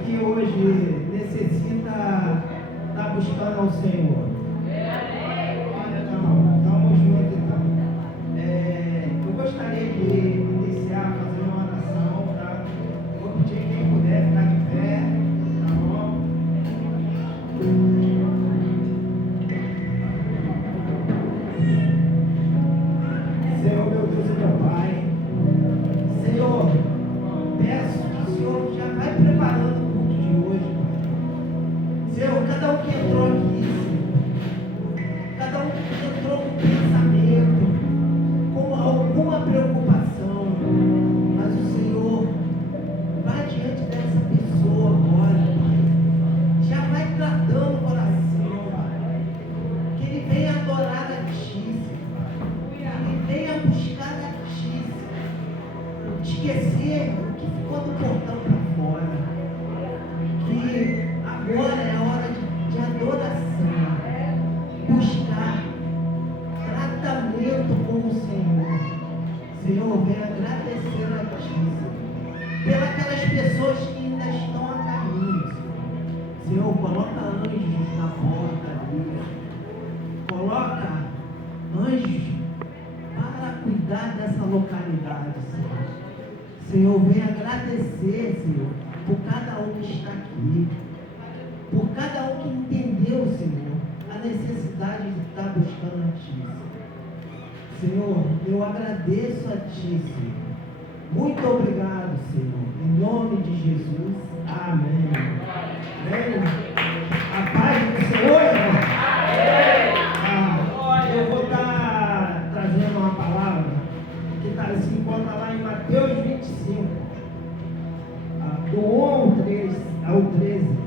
aqui hoje necessita estar buscando ao Senhor? Estamos juntos então. Eu gostaria de iniciar fazendo uma oração, tá? Vou pedir quem puder ficar de pé, tá bom? Senhor, meu Deus e meu Pai, Senhor, peço que o Senhor já vai preparando o culto de hoje, Pai. Senhor, cada um que entrou aqui, Senhor, cada um que entrou com pensamento, com alguma preocupação, mas o Senhor vai diante dessa pessoa agora, Pai. Já vai tratando o coração, Pai. Que ele venha adorar a Ti, Senhor. Que ele venha buscar a Ti, Senhor. Esquecer o que ficou do portão para fora. Que agora é a hora de adoração. Buscar tratamento com o Senhor. Senhor, venha agradecer a Ti, Senhor, pelas pessoas que ainda estão a caminho, Senhor. Senhor, coloca anjos na porta ali. Coloca anjos para cuidar dessa localidade, Senhor. Senhor, venha agradecer, Senhor, por cada um que está aqui. Por cada um que entendeu, Senhor, a necessidade de estar buscando a Ti, Senhor. Senhor, eu agradeço a Ti, Senhor. Muito obrigado, Senhor. Em nome de Jesus. Amém. Amém. A paz do Senhor, irmão. Eu vou estar trazendo uma palavra que se encontra lá em Mateus 25, do 1 ao 13.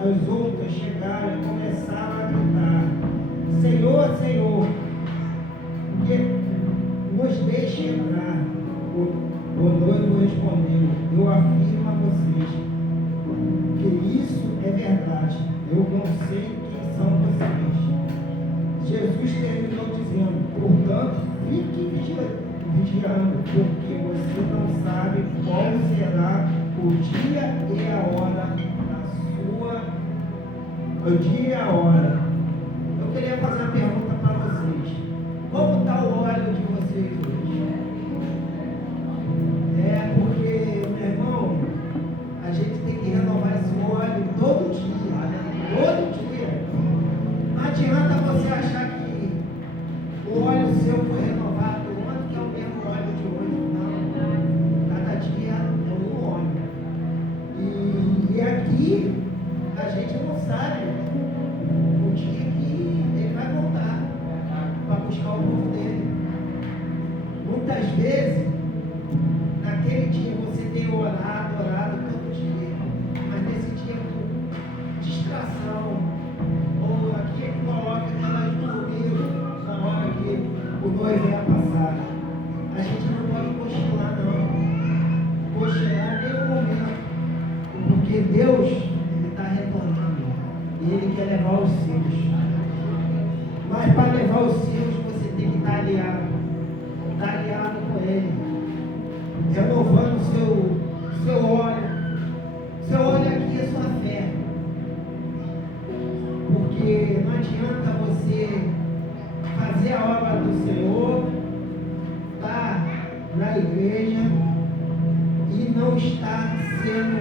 As outras chegaram e começaram a gritar: Senhor, Senhor, que nos deixe entrar. O noivo respondeu: eu afirmo a vocês que isso é verdade. Eu não sei quem são vocês. Jesus terminou dizendo: portanto, fique vigiando, porque você não sabe qual será o dia e a hora o dia e a hora. Eu queria fazer uma pergunta para vocês. Como está o óleo de vocês hoje? Porque quer levar os seus. Mas para levar os seus, você tem que estar aliado. Estar aliado com Ele. Renovando o seu olho. Seu olho aqui é sua fé. Porque não adianta você fazer a obra do Senhor, estar na igreja e não estar sendo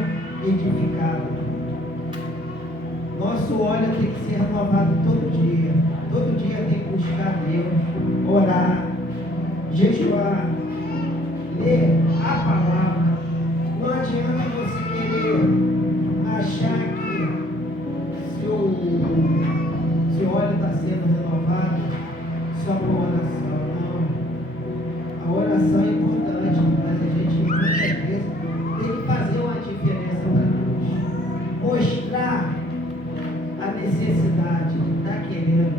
edificado. Nosso óleo tem que ser renovado todo dia. Todo dia tem que buscar Deus, orar, jejuar, ler a palavra. Não adianta você querer achar que seu óleo está sendo renovado só com oração. Não. A oração é importante, mas a gente muitas vezes tem que fazer uma diferença para Deus. Mostrar a necessidade de estar querendo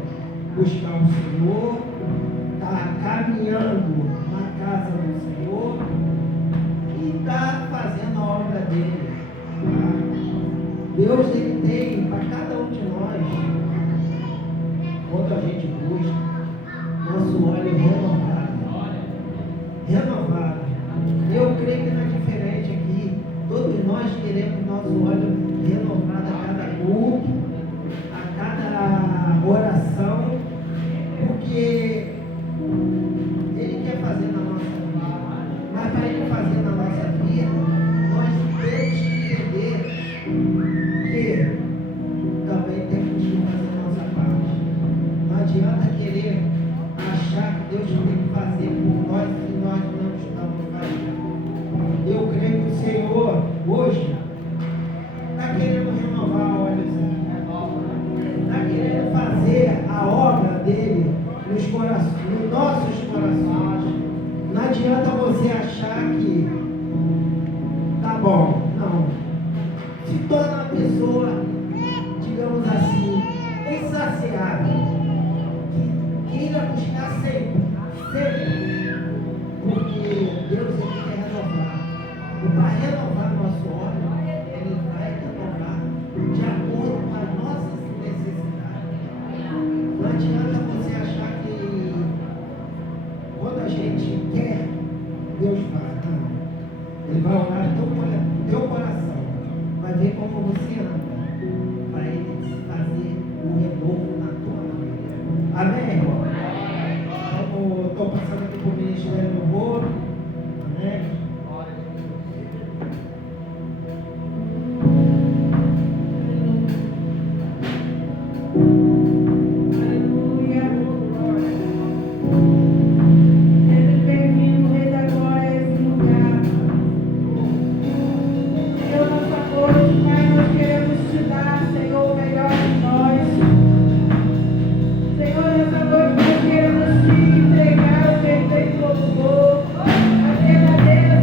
buscar o Senhor, estar caminhando na casa do Senhor e estar fazendo a obra dele. Tá? Deus ele tem para cada um de nós, quando a gente busca, nosso óleo renovado. Renovado. Eu creio que não é diferente aqui. Todos nós queremos nosso óleo renovado a cada culto, a cada oração, porque Ele quer fazer na nossa vida. Mas para Ele fazer na nossa vida, nós temos que entender que também temos que fazer a nossa parte. Não adianta querer achar que Deus tem que fazer por nós se nós não estamos fazendo. Eu creio que o Senhor hoje está querendo renovar, olha assim, está querendo fazer a obra dele nos nossos corações. Não adianta você achar que tá bom, não. Se torna uma pessoa, digamos assim, insaciável, que queira buscar sempre, porque Deus ele quer renovar. E para renovar nosso óleo, Ele vai renovar de acordo com as nossas necessidades. Não adianta você achar que quando a gente quer, Deus faz. Não. Ele vai olhar teu coração, vai ver como você anda, para Ele fazer um renovo na tua vida. Amém, irmão? Como estou passando aqui por Ministério do Louvor, amém? Senhor, nessa noite nós queremos te entregar o perfeito louvor, a verdadeira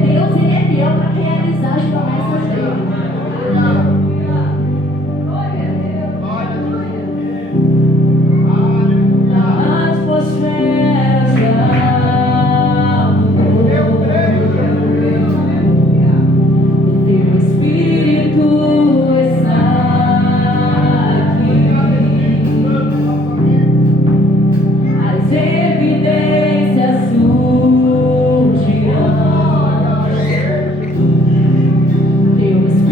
Deus, Ele é fiel para realizar as promessas dele. A atmosfera já mudou. Teu Espírito está aqui. As evidências surgirão. Teu Espírito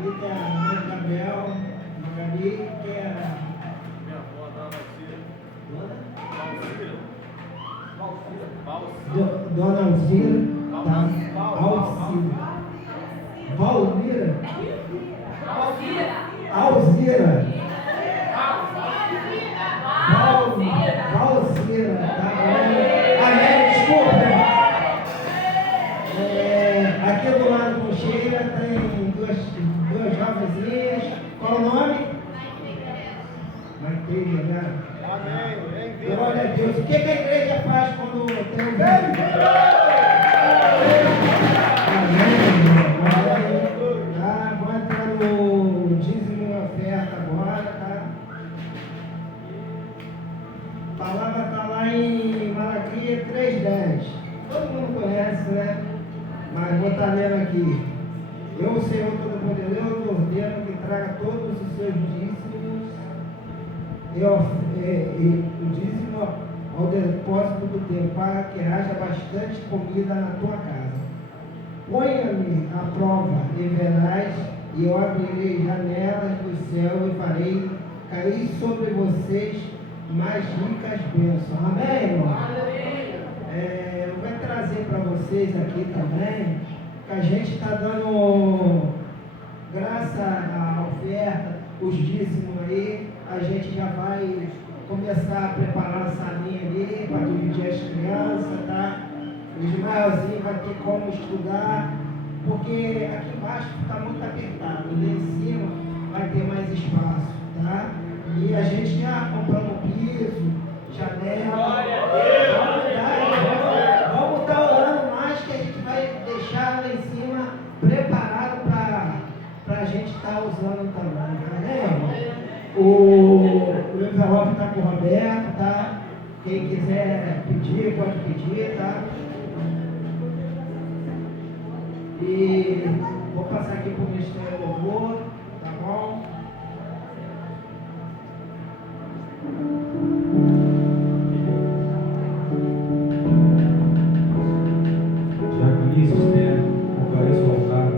Ali tem a mãe Gabriel, Magali, que é Minha avó, Dona Alcira, tá? Alcira. Alzira. Valcira, tá? Desculpa. Aqui do lado com Sheila tem duas jovenzinhas. Qual o nome? Maite, né? Amém. Glória a Deus. O que a igreja faz quando tem um velho? Amém. Tá? Vou entrar no dízimo e oferta agora, tá? A palavra está lá em Malaquias 3:10. Todo mundo conhece, né? Mas vou estar lendo aqui. Eu, o Senhor Todo-Poderoso, ordeno que traga todos os seus dízimos e o dízimo ao depósito do templo, para que haja bastante comida na tua casa. Ponha-me à prova e verás, e eu abrirei janelas do céu e farei cair sobre vocês mais ricas bênçãos. Amém, irmão? Eu vou trazer para vocês aqui também, que a gente está dando, graças à oferta, os dízimos aí, a gente já vai começar a preparar a salinha ali para dividir as crianças, tá? Os maiorzinhos vai ter como estudar, porque aqui embaixo está muito apertado, lá em cima vai ter mais espaço, tá? E a gente já compramos piso, janela. Vamos estar orando mais, que a gente vai deixar lá em cima preparado para a gente estar usando também, tá vendo? O envelope está com o Roberto, tá? Quem quiser pedir, pode pedir, tá? E vou passar aqui para o Ministério do Louvor, tá bom? Diaconistas, né? Compareça ao altar.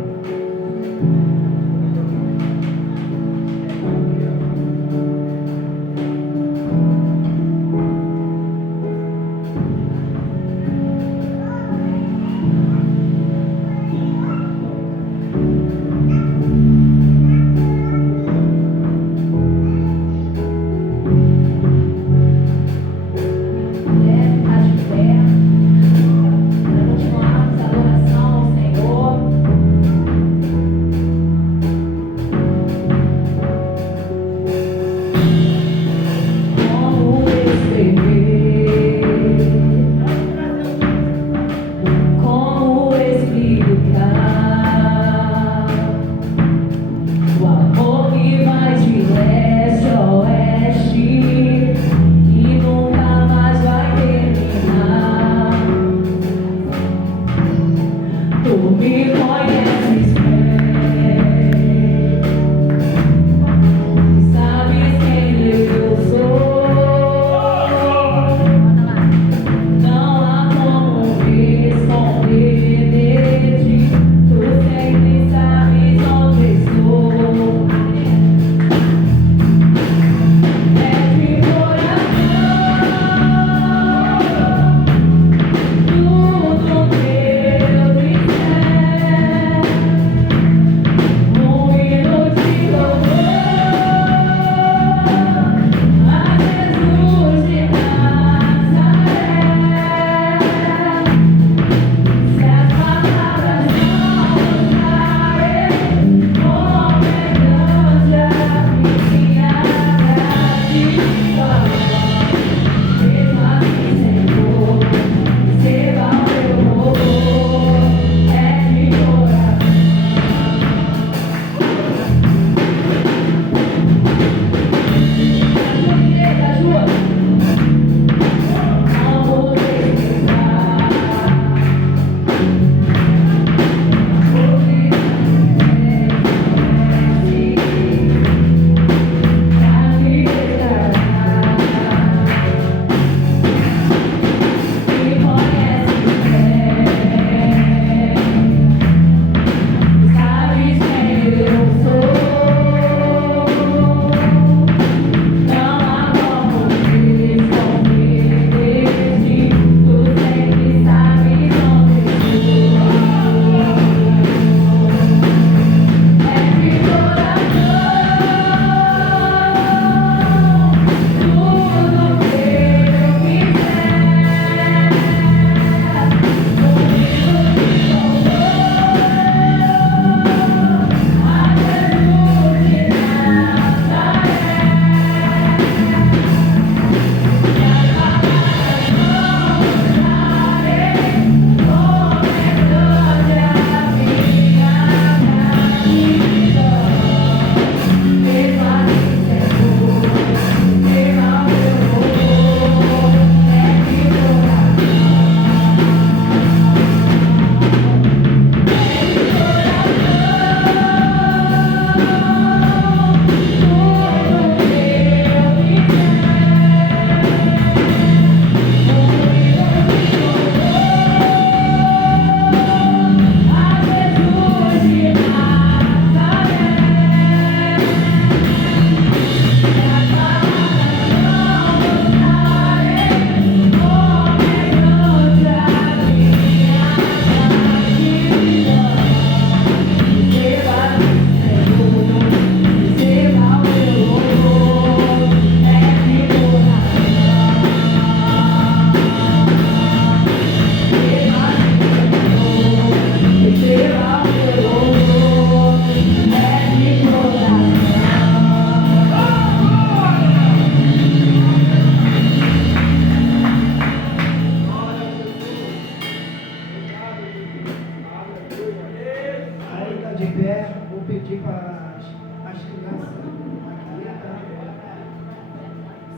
ficando de pé, vou pedir para as crianças aqui,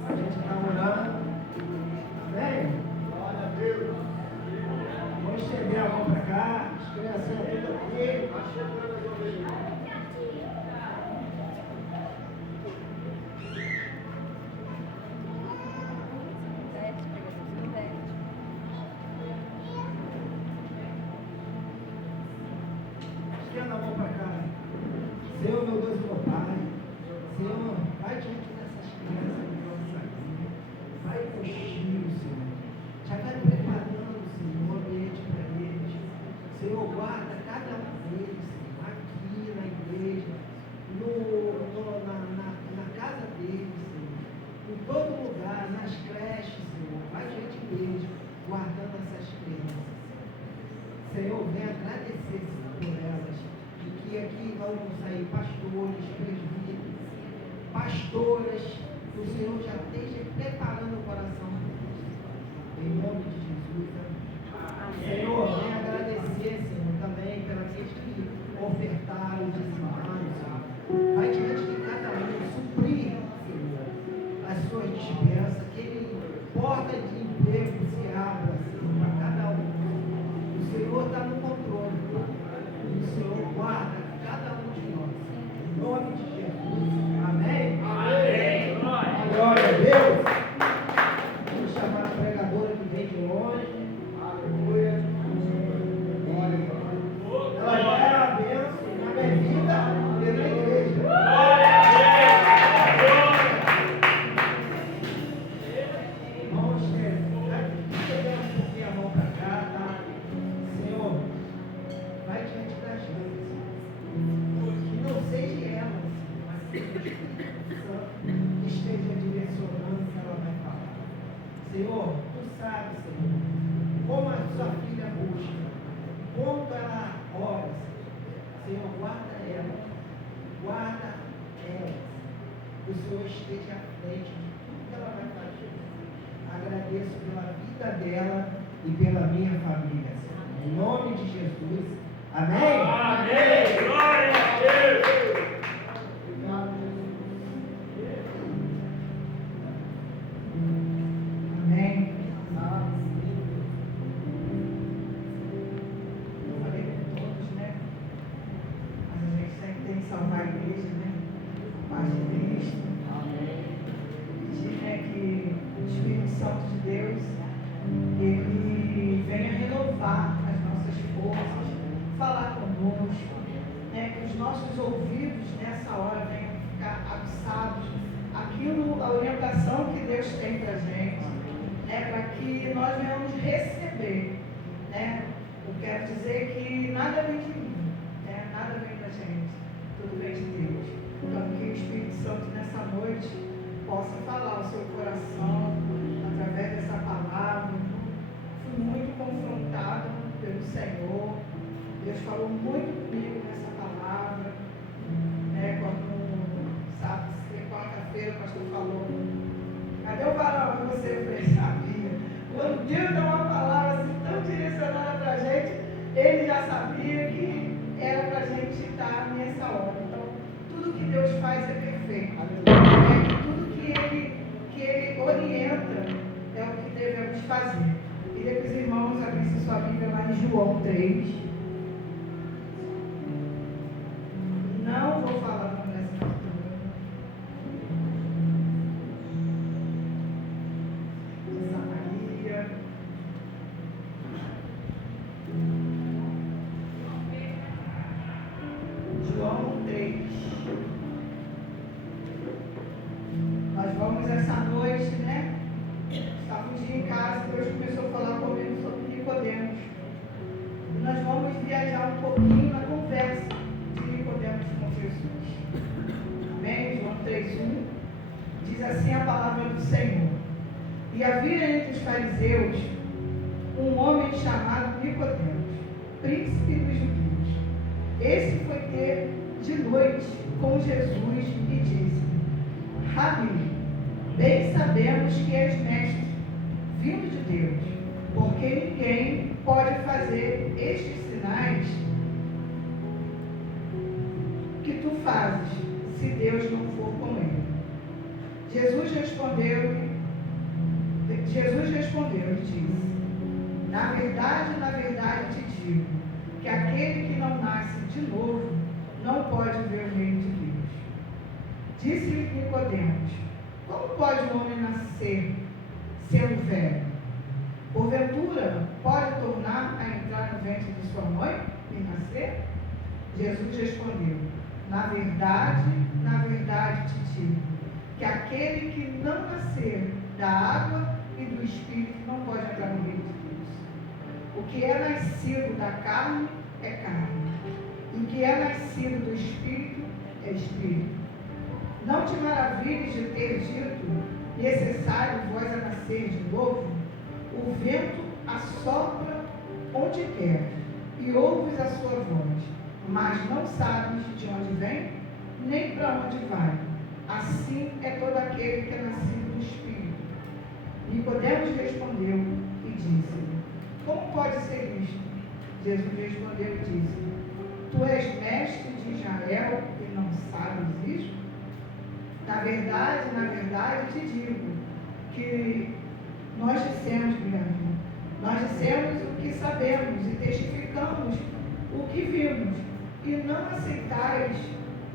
a gente está orando. Amém? Glória a Deus. Vamos estender a mão para cá, as crianças tudo aqui. Está chegando as ovelhas. Estenda a mão para cá. Senhor, meu Deus e meu Pai. Senhor, vai diante dessas crianças que vão sair. Vai com os filhos, Senhor. Já vai preparando, Senhor, o ambiente para eles. Senhor, guarda cada um deles, Senhor, aqui na igreja, na casa deles, Senhor. Em todo lugar, nas creches, Senhor. Vai diante deles, guardando essas crianças. Senhor, venha agradecer, Senhor, por elas. E que aqui vão sair pastores, presbíteros, pastoras, que o Senhor já esteja preparando o coração deles. Em nome de Jesus, amém. Senhor, venha agradecer, Senhor, também pelas que ofertaram, dizimaram, Senhor. Vai diante de cada um, suprir, Senhor, as suas dispensas, aquele porta de emprego se abra, Senhor, para cada um. O Senhor está no controle, e o Senhor guarda cada um de nós. Em nome de Jesus. Amém? Amém. Glória a Deus. Vamos chamar a pregadora que vem de longe. Aleluia. Glória a Deus. Ela já é a bênção na minha vida e na igreja. Vamos estender um pouquinho a mão para cá, tá? Senhor, vai diante das gente. Que não seja ela, Senhor, mas seja o Espírito Santo que esteja direcionando o que ela vai falar. Senhor, tu sabes, Senhor, como a sua filha busca, quanto ela ora, Senhor, guarda ela, guarda ela, que o Senhor esteja à frente de tudo que ela vai fazer. Agradeço pela vida dela e pela minha família, Senhor. Em nome de Jesus. Amém? Amém. Glória a Deus. Amém. Eu falei com todos, né? Mas a gente sempre tem que salvar a igreja, né? Paz de Cristo. Pedir, né, que o Espírito Santo de Deus, ele venha renovar as nossas forças, falar conosco, né? Que os nossos ouvidos nessa hora venham ficar aguçados, aquilo, a orientação que Deus tem para a gente, né? Para que nós venhamos receber, né? Eu quero dizer que nada vem de mim, né? Nada vem da gente, tudo vem de Deus. Então, que o Espírito Santo nessa noite possa falar ao seu coração através dessa palavra. Fui muito confrontado pelo Senhor. Deus falou muito comigo nessa palavra, né? Quando, sabe, quarta-feira o pastor falou, cadê o varão que você? Eu falei, sabia. Quando Deus dá uma palavra assim tão direcionada para a gente, ele já sabia que era para a gente estar nessa hora. Então, tudo que Deus faz é perfeito. Tudo que ele orienta é o que devemos fazer. Queria que os irmãos abrissem sua Bíblia lá em João 3. Não vou falar no nome dessa leitura. De Samaria. João 3. Nós vamos essa noite, né? Estávamos em casa, Deus começou a falar comigo sobre Nicodemos. E nós vamos viajar um pouquinho na conversa de Nicodemos com Jesus. Amém? João 3:1 diz assim a palavra do Senhor. E havia entre os fariseus um homem chamado Nicodemos, príncipe dos judeus. Esse foi ter de noite com Jesus e disse: Rabi, bem sabemos que és mestre, vindo de Deus, porque ninguém pode fazer estes sinais fazes, se Deus não for com ele? Jesus respondeu e disse: na verdade te digo, que aquele que não nasce de novo não pode ver o reino de Deus. Disse-lhe Nicodemos: como pode um homem nascer sendo velho? Porventura pode tornar a entrar no ventre de sua mãe e nascer? Jesus respondeu: na verdade te digo, que aquele que não nascer da água e do Espírito não pode entrar no reino de Deus. O que é nascido da carne é carne, e o que é nascido do Espírito é Espírito. Não te maravilhes de ter dito: necessário vós a nascer de novo? O vento assopra onde quer, e ouves a sua voz, mas não sabes de onde vem, nem para onde vai. Assim é todo aquele que é nascido do Espírito. Nicodemos respondeu e disse: como pode ser isto? Jesus respondeu e disse: tu és mestre de Israel e não sabes isto? Na verdade te digo que nós dissemos o que sabemos e testificamos o que vimos, e não aceitais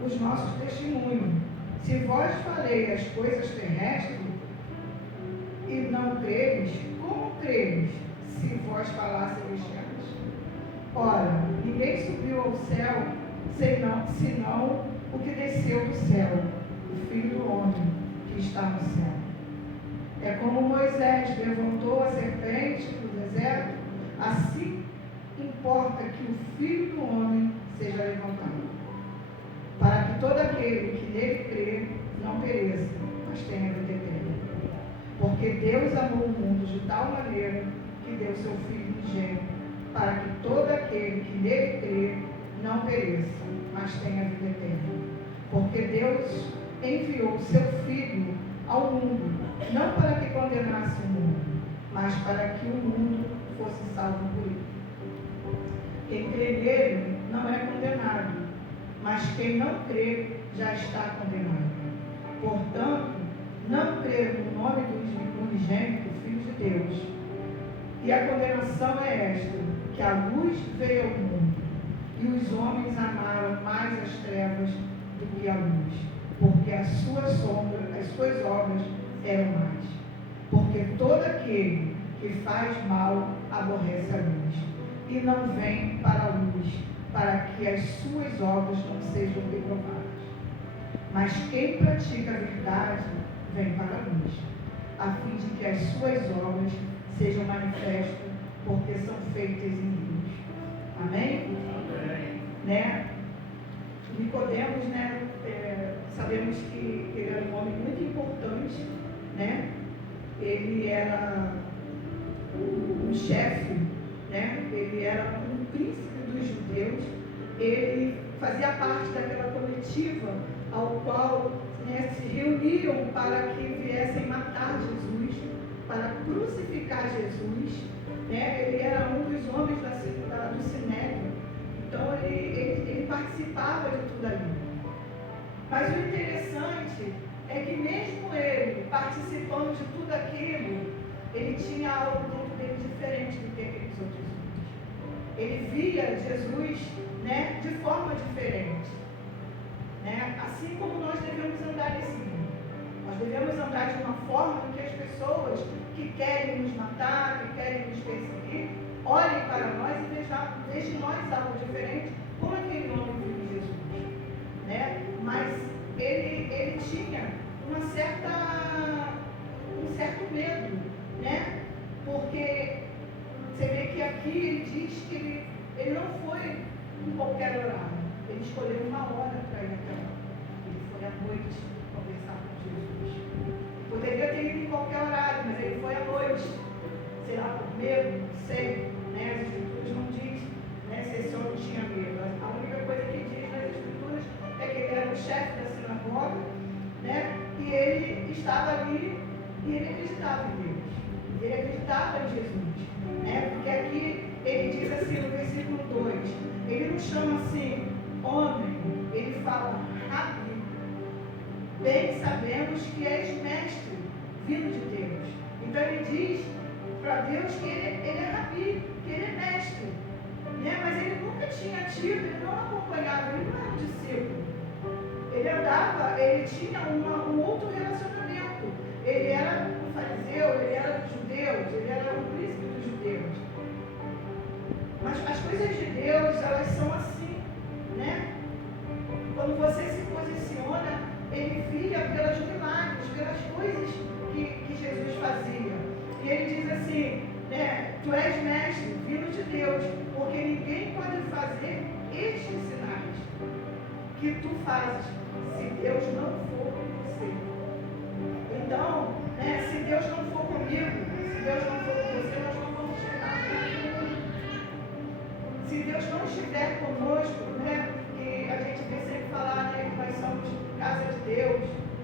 os nossos testemunhos. Se vós falei as coisas terrestres e não creres, como creres se vós falar celestiais? Ora, ninguém subiu ao céu senão o que desceu do céu, o Filho do Homem que está no céu. É como Moisés levantou a serpente no deserto, assim importa que o Filho do Homem seja levantado, para que todo aquele que nele crê não pereça, mas tenha vida eterna. Porque Deus amou o mundo de tal maneira que deu seu Filho unigênito, para que todo aquele que nele crê não pereça, mas tenha vida eterna. Porque Deus enviou o seu Filho ao mundo, não para que condenasse o mundo, mas para que o mundo fosse salvo por ele. Quem crê nele não é condenado, mas quem não crê já está condenado. Portanto, não crer no nome do unigênito Filho de Deus. E a condenação é esta, que a luz veio ao mundo, e os homens amaram mais as trevas do que a luz, porque as suas obras eram más. Porque todo aquele que faz mal aborrece a luz, e não vem para a luz, para que as suas obras não sejam reprovadas. Mas quem pratica a verdade vem para a luz, a fim de que as suas obras sejam manifestas, porque são feitas em Deus. Amém? Amém. Né? Nicodemos, né? Sabemos que ele era um homem muito importante, né? Ele era um chefe, né? Ele era um príncipe dos judeus. Ele fazia parte daquela comitiva ao qual, né, se reuniam para que viessem matar Jesus, para crucificar Jesus, né? Ele era um dos homens do Sinédrio, então ele participava de tudo ali. Mas o interessante é que mesmo ele participando de tudo aquilo, ele tinha algo dentro dele diferente do que aqueles outros homens. Ele via Jesus, né, de forma diferente, né? Assim como nós devemos andar nesse mundo. Nós devemos andar de uma forma em que as pessoas que querem nos matar, que querem nos perseguir, olhem para nós e vejam em nós algo diferente, como aquele homem viu Jesus, né? Mas ele tinha um certo medo, né? Porque você vê que aqui ele diz que ele não foi em qualquer horário, ele escolheu uma hora para ir até lá. Ele foi à noite conversar com Jesus. Poderia ter ido em qualquer horário, mas ele foi à noite. Será por medo? Não sei. Né? As Escrituras não diz, né, se esse homem tinha medo. A única coisa que diz nas Escrituras é que ele era o chefe da sinagoga, né? E ele estava ali e ele acreditava em Deus. Ele acreditava em Jesus, né? Porque aqui ele diz assim no versículo 2, ele não chama assim homem, ele fala bem sabemos que és mestre, vindo de Deus. Então ele diz para Deus que ele é rabi, que ele é mestre. Né? Mas ele nunca tinha tido, ele não acompanhava, ele não era um discípulo. Ele andava, ele tinha um outro relacionamento. Ele era um fariseu, ele era dos judeus, ele era um príncipe dos judeus. Mas as coisas de Deus, elas são assim, né? Quando você se posiciona, ele via pelos milagres, pelas coisas que Jesus fazia. E ele diz assim, né? Tu és mestre, vindo de Deus, porque ninguém pode fazer estes sinais que tu fazes, se Deus não for com você. Então, né, se Deus não for comigo, se Deus não for com você, nós não vamos chegar a lugar nenhum. Se Deus não estiver conosco, né, e a gente vem sempre falar, né, que nós somos casa de Deus,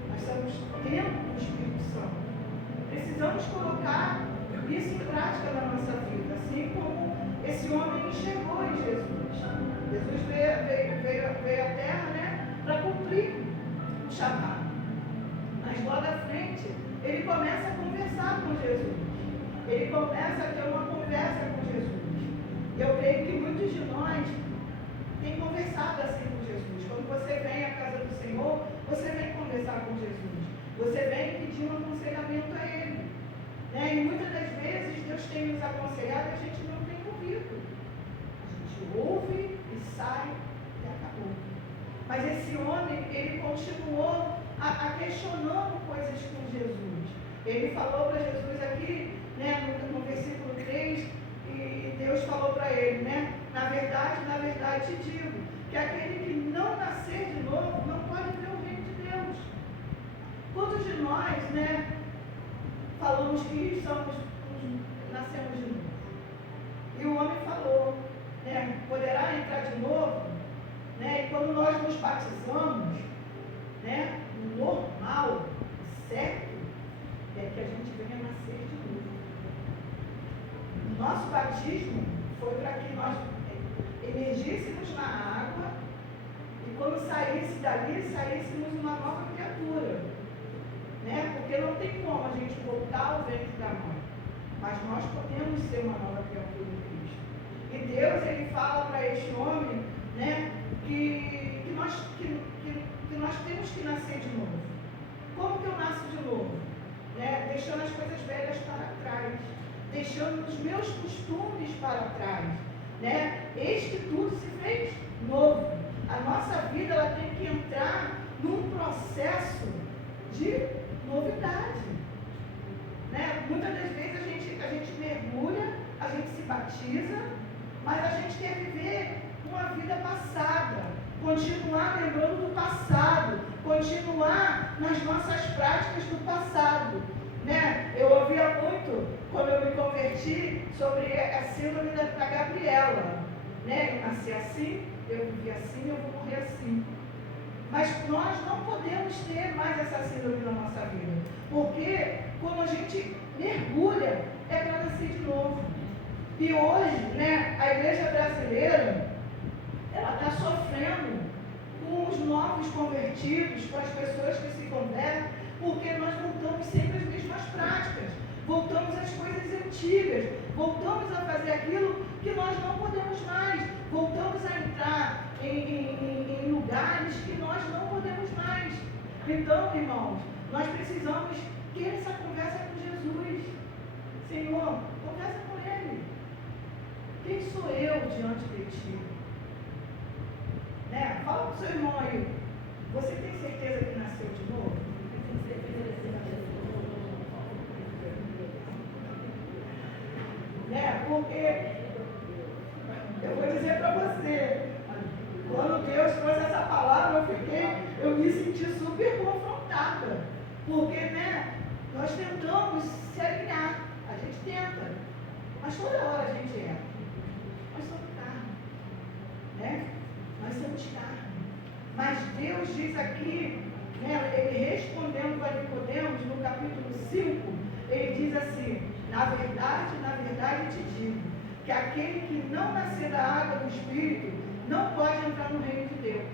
nós somos templo do Espírito Santo. Precisamos colocar isso em prática na nossa vida, assim como esse homem enxergou em Jesus. Jesus veio à Terra, né, para cumprir o chamado. Mas logo à frente, ele começa a conversar com Jesus. Ele começa a ter uma conversa com Jesus. E eu creio que muitos de nós têm conversado assim com Jesus. Quando você vem à casa do Senhor, você vem conversar com Jesus. Você vem pedir um aconselhamento a Ele. Né? E muitas das vezes Deus tem nos aconselhado e a gente não tem ouvido. A gente ouve e sai e acabou. Mas esse homem, ele continuou a questionando coisas com Jesus. Ele falou para Jesus aqui, né, no versículo 3, e Deus falou para ele, né? Na verdade, te digo, que aquele que não nascer de novo não pode ver o reino de Deus. Quantos de nós, né, falamos que nascemos de novo? E o homem falou, né, poderá entrar de novo, né? E quando nós nos batizamos, né, o normal, o certo, é que a gente venha nascer de novo. O nosso batismo foi para que nós emergíssemos na água e quando saísse dali, saíssemos uma nova criatura. Né? Porque não tem como a gente voltar ao ventre da mãe. Mas nós podemos ser uma nova criatura em Cristo. E Deus, ele fala para este homem, né, que nós temos que nascer de novo. Como que eu nasço de novo? Né? Deixando as coisas velhas para trás. Deixando os meus costumes para trás. Né? Eis que tudo se fez novo. A nossa vida, ela tem que entrar num processo de novidade. Né? Muitas das vezes a gente mergulha, a gente se batiza, mas a gente quer viver uma vida passada, continuar lembrando do passado, continuar nas nossas práticas do passado. Né? Eu ouvia muito, quando eu me converti, sobre a síndrome da Gabriela. Né? Eu nasci assim, eu vivi assim, eu vou morrer assim. Mas nós não podemos ter mais essa síndrome na nossa vida. Porque quando a gente mergulha, é para nascer de novo. E hoje, né, a igreja brasileira, ela está sofrendo com os novos convertidos, com as pessoas que se convertem, porque nós voltamos sempre às mesmas práticas. Voltamos às coisas antigas. Voltamos a fazer aquilo que nós não podemos mais. Voltamos a entrar em lugares que nós não podemos mais. Então, irmãos, nós precisamos ter essa conversa com Jesus. Senhor, conversa com Ele. Quem sou eu diante de Ti? Né? Fala para o seu irmão aí. Você tem certeza que nasceu de novo? Né? Porque eu vou dizer para você, quando Deus trouxe essa palavra, eu me senti super confrontada. Porque, né, nós tentamos se alinhar. A gente tenta. Mas toda hora a gente erra. Nós somos carne. Né? Nós somos carne. Mas Deus diz aqui, né, ele respondendo para Nicodemos, no capítulo 5, ele diz assim: na verdade te digo, que aquele que não nascer da água do Espírito não pode entrar no reino de Deus.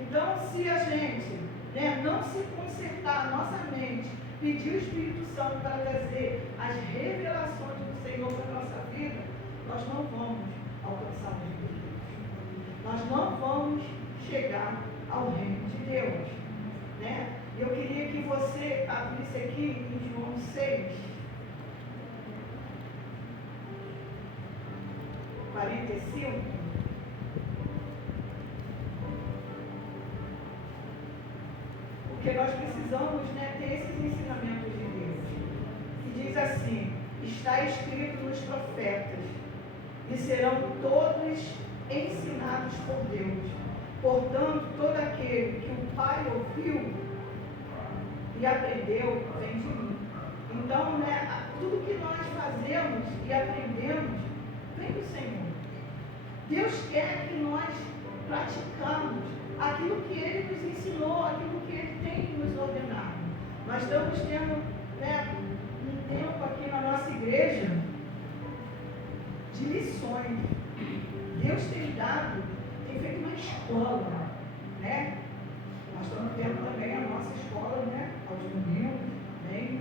Então, se a gente né, não se consertar a nossa mente, pedir o Espírito Santo para trazer as revelações do Senhor para a nossa vida, nós não vamos alcançar o reino de Deus. Nós não vamos chegar ao reino de Deus, né? Eu queria que você abrisse aqui em João 6, 45. Porque nós precisamos, né, ter esses ensinamentos de Deus. Que diz assim: está escrito nos profetas, e serão todos ensinados por Deus. Portanto, todo aquele que o Pai ouviu e aprendeu, vem de mim. Então, né, tudo que nós fazemos e aprendemos, vem do Senhor. Deus quer que nós praticamos aquilo que Ele nos ensinou, aquilo que Ele tem nos ordenado. Nós estamos tendo, né, um tempo aqui na nossa igreja de lições. Deus tem dado, tem feito uma escola, né? Nós estamos tendo também a nossa escola, né, aos domingos, tem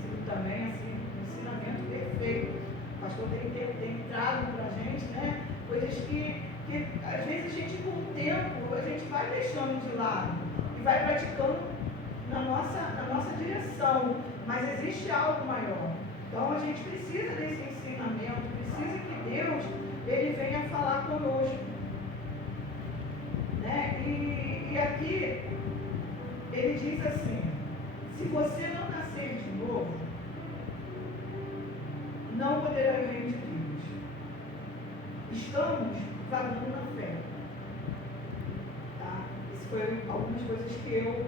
sido também assim, um ensinamento perfeito. O pastor tem trago para a gente, né, coisas que às vezes a gente, com o tempo, a gente vai deixando de lado e vai praticando na nossa direção, mas existe algo maior. Então a gente precisa desse ensinamento, precisa que Deus, Ele venha falar conosco, né? E aqui Ele diz assim: se você não nascer de novo, não poderá ir ao reino de Deus. Estamos vagando na fé. Tá? Isso foi algumas coisas que eu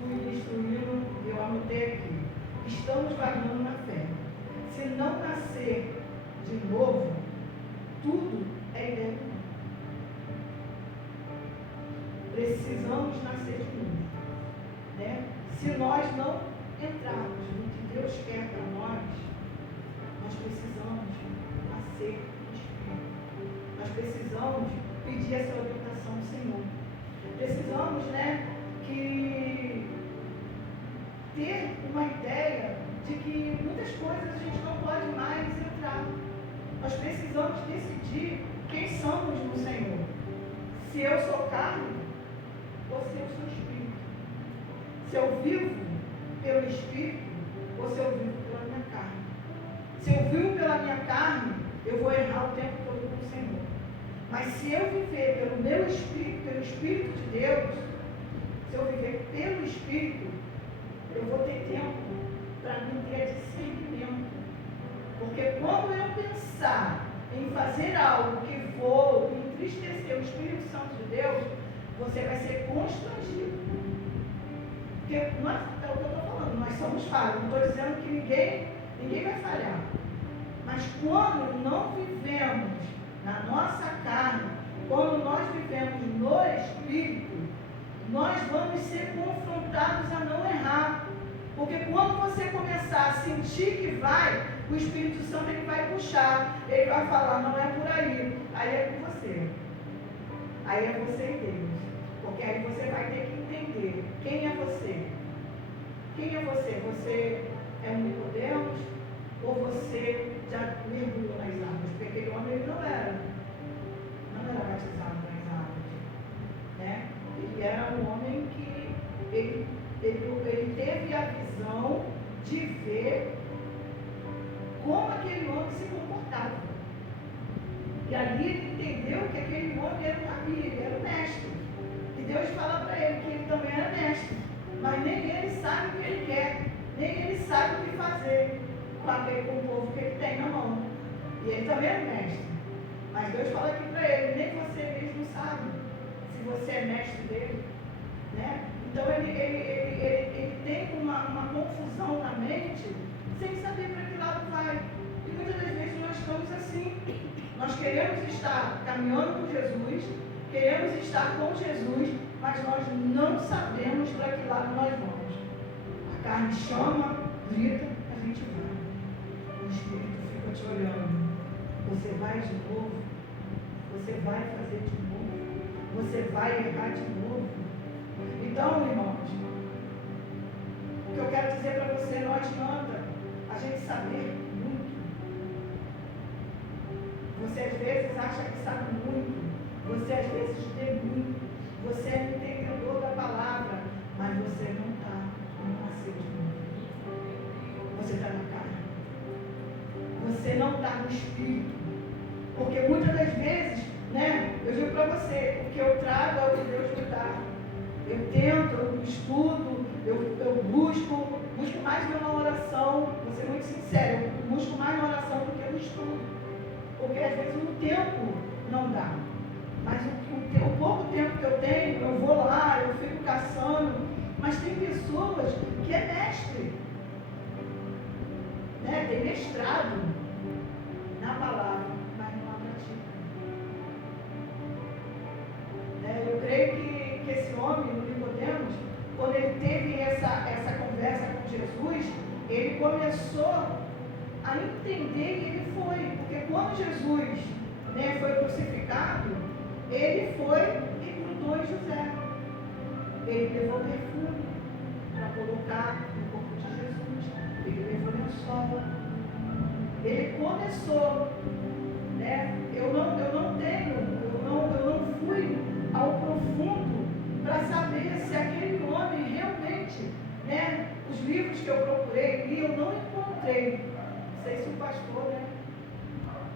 fui instruindo e eu anotei aqui. Estamos vagando na fé. Se não nascer de novo, tudo é ideia do mundo. Precisamos nascer de novo, né? Se nós não entrarmos no que Deus quer para nós precisamos nascer do Espírito. Nós precisamos pedir essa orientação do Senhor. Precisamos, né, que ter uma ideia de que muitas coisas a gente não pode mais entrar. Nós precisamos decidir quem somos no Senhor. Se eu sou carne ou se eu sou Espírito. Se eu vivo pelo Espírito ou se eu vivo pela minha carne. Se eu vivo pela minha carne, eu vou errar o tempo todo com o Senhor. Mas se eu viver pelo meu Espírito, pelo Espírito de Deus, se eu viver pelo Espírito, eu vou ter tempo para mim ter discernimento. Porque quando eu pensar em fazer algo que vou entristecer o Espírito Santo de Deus, você vai ser constrangido. Porque nós, é o que eu estou falando, nós somos falhos. Não estou dizendo que ninguém vai falhar. Mas quando não vivemos na nossa carne, quando nós vivemos no Espírito, nós vamos ser confrontados a não errar. Porque quando você começar a sentir que vai, o Espírito Santo ele vai puxar, ele vai falar, não é por aí é com você. Aí é você e Deus. Porque aí você vai ter que entender quem é você. Quem é você? Você é um Nicodemos ou você já mergulhou nas águas? Porque aquele homem ele não era batizado nas águas, né? Ele era um homem que ele teve a visão de ver como aquele homem se comportava. E ali ele entendeu que aquele homem era um rabi, ele era o mestre. E Deus fala para ele que ele também era mestre. Mas nem ele sabe o que ele quer, nem ele sabe o que fazer com o povo que ele tem na mão. E ele também é mestre. Mas Deus fala aqui para ele, nem você mesmo sabe se você é mestre dele, né? Então ele tem uma confusão na mente sem saber para que lado vai. E muitas das vezes nós estamos assim. Nós queremos estar caminhando com Jesus, queremos estar com Jesus, mas nós não sabemos para que lado nós vamos. A carne chama, grita, a gente vai. O Espírito fica te olhando. Você vai de novo? Você vai fazer de novo? Você vai errar de novo? Então, irmãos, o que eu quero dizer para você, não adianta a gente saber muito. Você às vezes acha que sabe muito, você às vezes lê muito, você é entendedor da palavra, mas você não nasceu de novo. Você está na carne. Você não está no espírito. Porque muitas das vezes, né, eu digo para você, o que eu trago é o que Deus me dá. Eu tento, eu estudo, eu busco mais na oração, vou ser muito sincero, eu busco mais na oração do que no estudo. Porque às vezes o tempo não dá. Mas o pouco tempo que eu tenho, eu vou lá, eu fico caçando. Mas tem pessoas que é mestre, né? Tem mestrado na palavra, mas não a pratica. Eu creio que esse homem, o Nicodemos, quando ele teve essa conversa com Jesus, ele começou a entender e ele foi. Porque quando Jesus, né, foi crucificado, ele foi e grudou em José. Ele levou perfume para colocar no corpo de Jesus. Ele levou lençol. Ele começou, né? Eu não fui ao profundo para saber se aquele homem realmente, né? Os livros que eu procurei e eu não encontrei. Não sei se o pastor, né,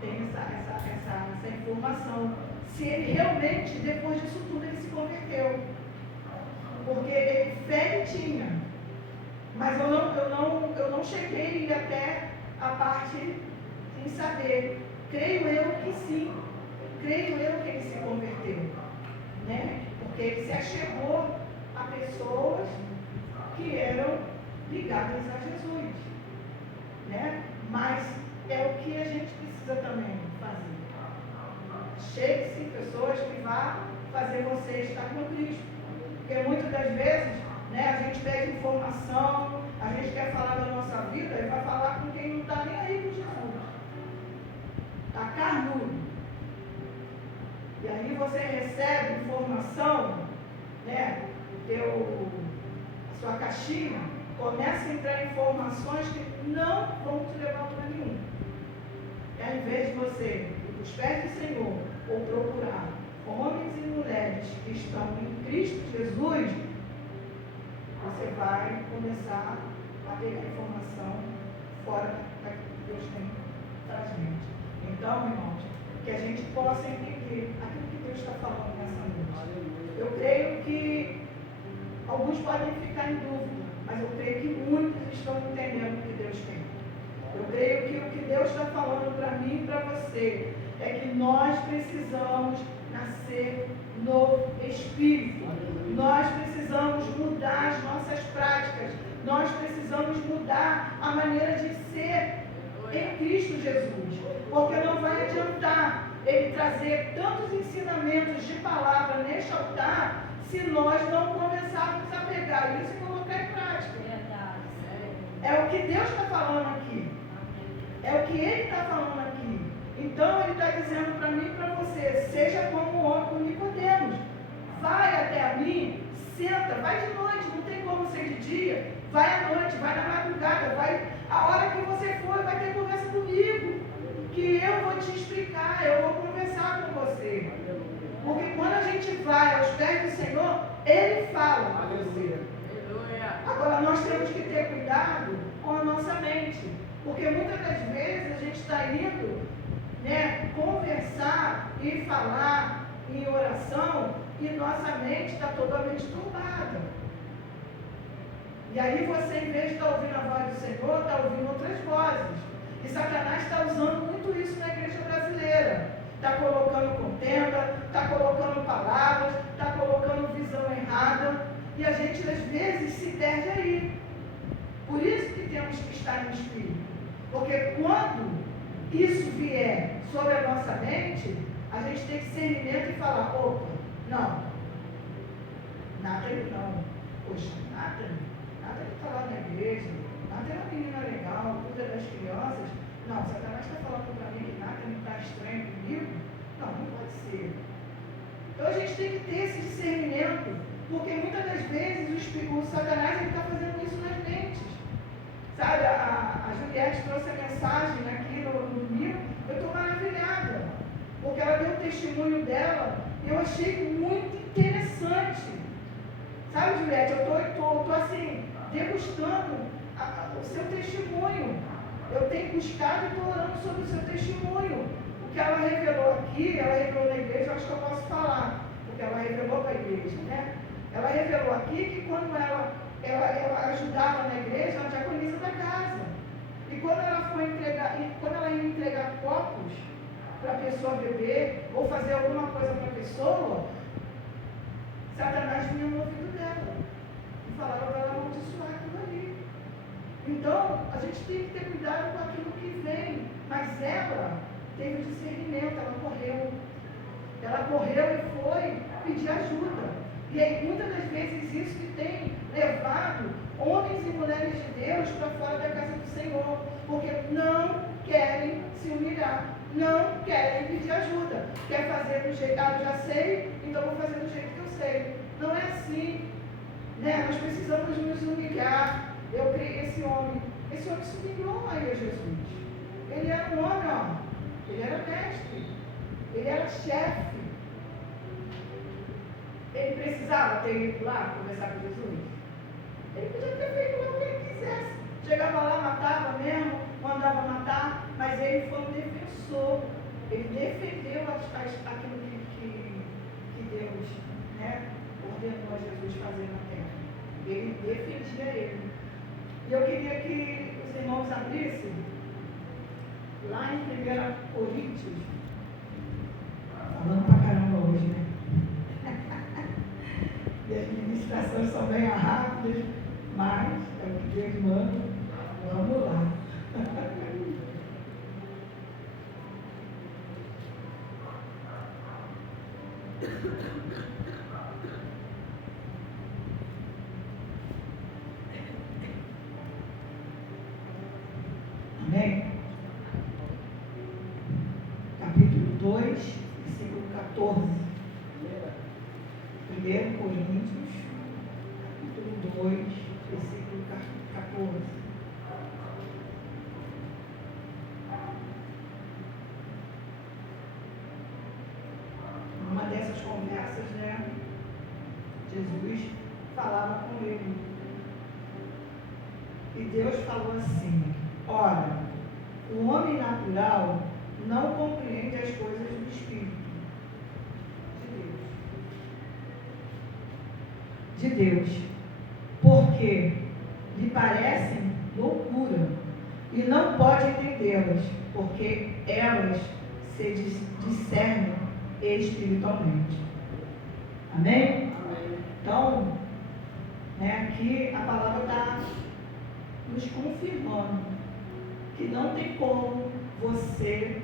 tem essa informação. Se ele realmente, depois disso tudo, ele se converteu. Porque fé ele tinha. Mas eu não cheguei até a parte em saber. Creio eu que sim. Creio eu que ele se converteu. Né? Porque ele se achegou a pessoas que eram ligadas a Jesus. Né? Mas é o que a gente precisa também fazer. Chegue-se pessoas que vão fazer você estar com Cristo. Porque muitas das vezes, né, a gente pede informação, a gente quer falar da nossa vida e vai falar com quem não está nem aí com Jesus. Está carnudo. E aí você recebe informação, né, a sua caixinha, começa a entrar informações que não vão te levar para nenhum. E ao invés de você ir para os pés do Senhor, ou procurar homens e mulheres que estão em Cristo Jesus, você vai começar a pegar informação fora daquilo que Deus tem para a gente. Então, irmãos, que a gente possa entender aquilo que Deus está falando nessa noite. Eu creio que alguns podem ficar em dúvida, mas eu creio que muitos estão entendendo o que Deus tem. Eu creio que o que Deus está falando para mim e para você é que nós precisamos nascer no Espírito. Nós precisamos mudar as nossas práticas. Nós precisamos mudar a maneira de ser em Cristo Jesus. Porque não vai adiantar ele trazer tantos ensinamentos de palavra neste altar se nós não começarmos a pegar isso e colocar em prática. É o que Deus está falando aqui. É o que Ele está falando aqui. Então Ele está dizendo para mim e para você, seja como o homem, como Nicodemos. Vai até a mim, senta, vai de noite, não tem como ser de dia. Vai à noite, vai na madrugada, vai a hora que você for, vai ter conversa comigo. Que eu vou te explicar, eu vou conversar com você. Porque quando a gente vai aos pés do Senhor, Ele fala com você. Agora nós temos que ter cuidado com a nossa mente. Porque muitas das vezes a gente está indo, né, conversar e falar em oração e nossa mente está totalmente turbada. E aí você, em vez de estar ouvindo a voz do Senhor, está ouvindo outras vozes. E Satanás está usando muito isso na igreja brasileira. Está colocando contenda, está colocando palavras, está colocando visão errada. E a gente, às vezes, se perde aí. Por isso que temos que estar no Espírito. Porque quando isso vier sobre a nossa mente, a gente tem discernimento e falar, opa, não. Nathalie não. Poxa, Nathalie está lá na igreja, Nathalie é uma menina legal, cuida das crianças. Não, Satanás está falando para mim que Nathalie está estranha comigo. Não, não pode ser. Então a gente tem que ter esse discernimento, porque muitas das vezes o Satanás está fazendo isso nas mentes. Sabe, a Juliette trouxe a mensagem aqui no domingo, eu estou maravilhada, porque ela deu o testemunho dela e eu achei muito interessante. Sabe, Juliette, eu estou assim, degustando o seu testemunho. Eu tenho buscado e estou orando sobre o seu testemunho. O que ela revelou aqui, ela revelou na igreja, eu acho que eu posso falar, porque ela revelou para a igreja, né? Ela revelou aqui que quando ela ajudava na igreja, ela diaconisa da casa. E quando ela ia entregar copos para a pessoa beber, ou fazer alguma coisa para a pessoa, Satanás vinha no ouvido dela e falava para ela amaldiçoar aquilo ali. Então, a gente tem que ter cuidado com aquilo que vem. Mas ela teve discernimento, ela correu e foi pedir ajuda. E aí, muitas das vezes, isso que tem levado homens e mulheres de Deus para fora da casa do Senhor, porque não querem se humilhar, não querem pedir ajuda. Quer fazer do jeito, eu já sei, então vou fazer do jeito que eu sei. Não é assim, né? Nós precisamos nos humilhar. Eu criei esse homem se humilhou aí a Jesus. Ele era um homem, ó. Ele era mestre, ele era chefe. Ele precisava ter ido lá conversar com Jesus? Ele podia ter feito lá o que ele quisesse. Chegava lá, matava mesmo, mandava matar, mas ele foi um defensor. Ele defendeu aquilo que Deus, né, ordenou a Jesus fazer na terra. Ele defendia ele. E eu queria que os irmãos abrissem lá em 1 Coríntios. Falando pra caramba hoje, né? E as ministrações são bem rápidas, mas é o que Deus manda. Vamos lá. Amém? Capítulo 2, versículo 14. 1 Coríntios, capítulo 2, versículo 14. Numa dessas conversas, né, Jesus falava com ele. E Deus falou assim: ora, o homem natural não compreende as coisas do Espírito de Deus, porque lhe parecem loucura e não pode entendê-las, porque elas se discernem espiritualmente. Amém? Então, né, aqui a palavra está nos confirmando que não tem como você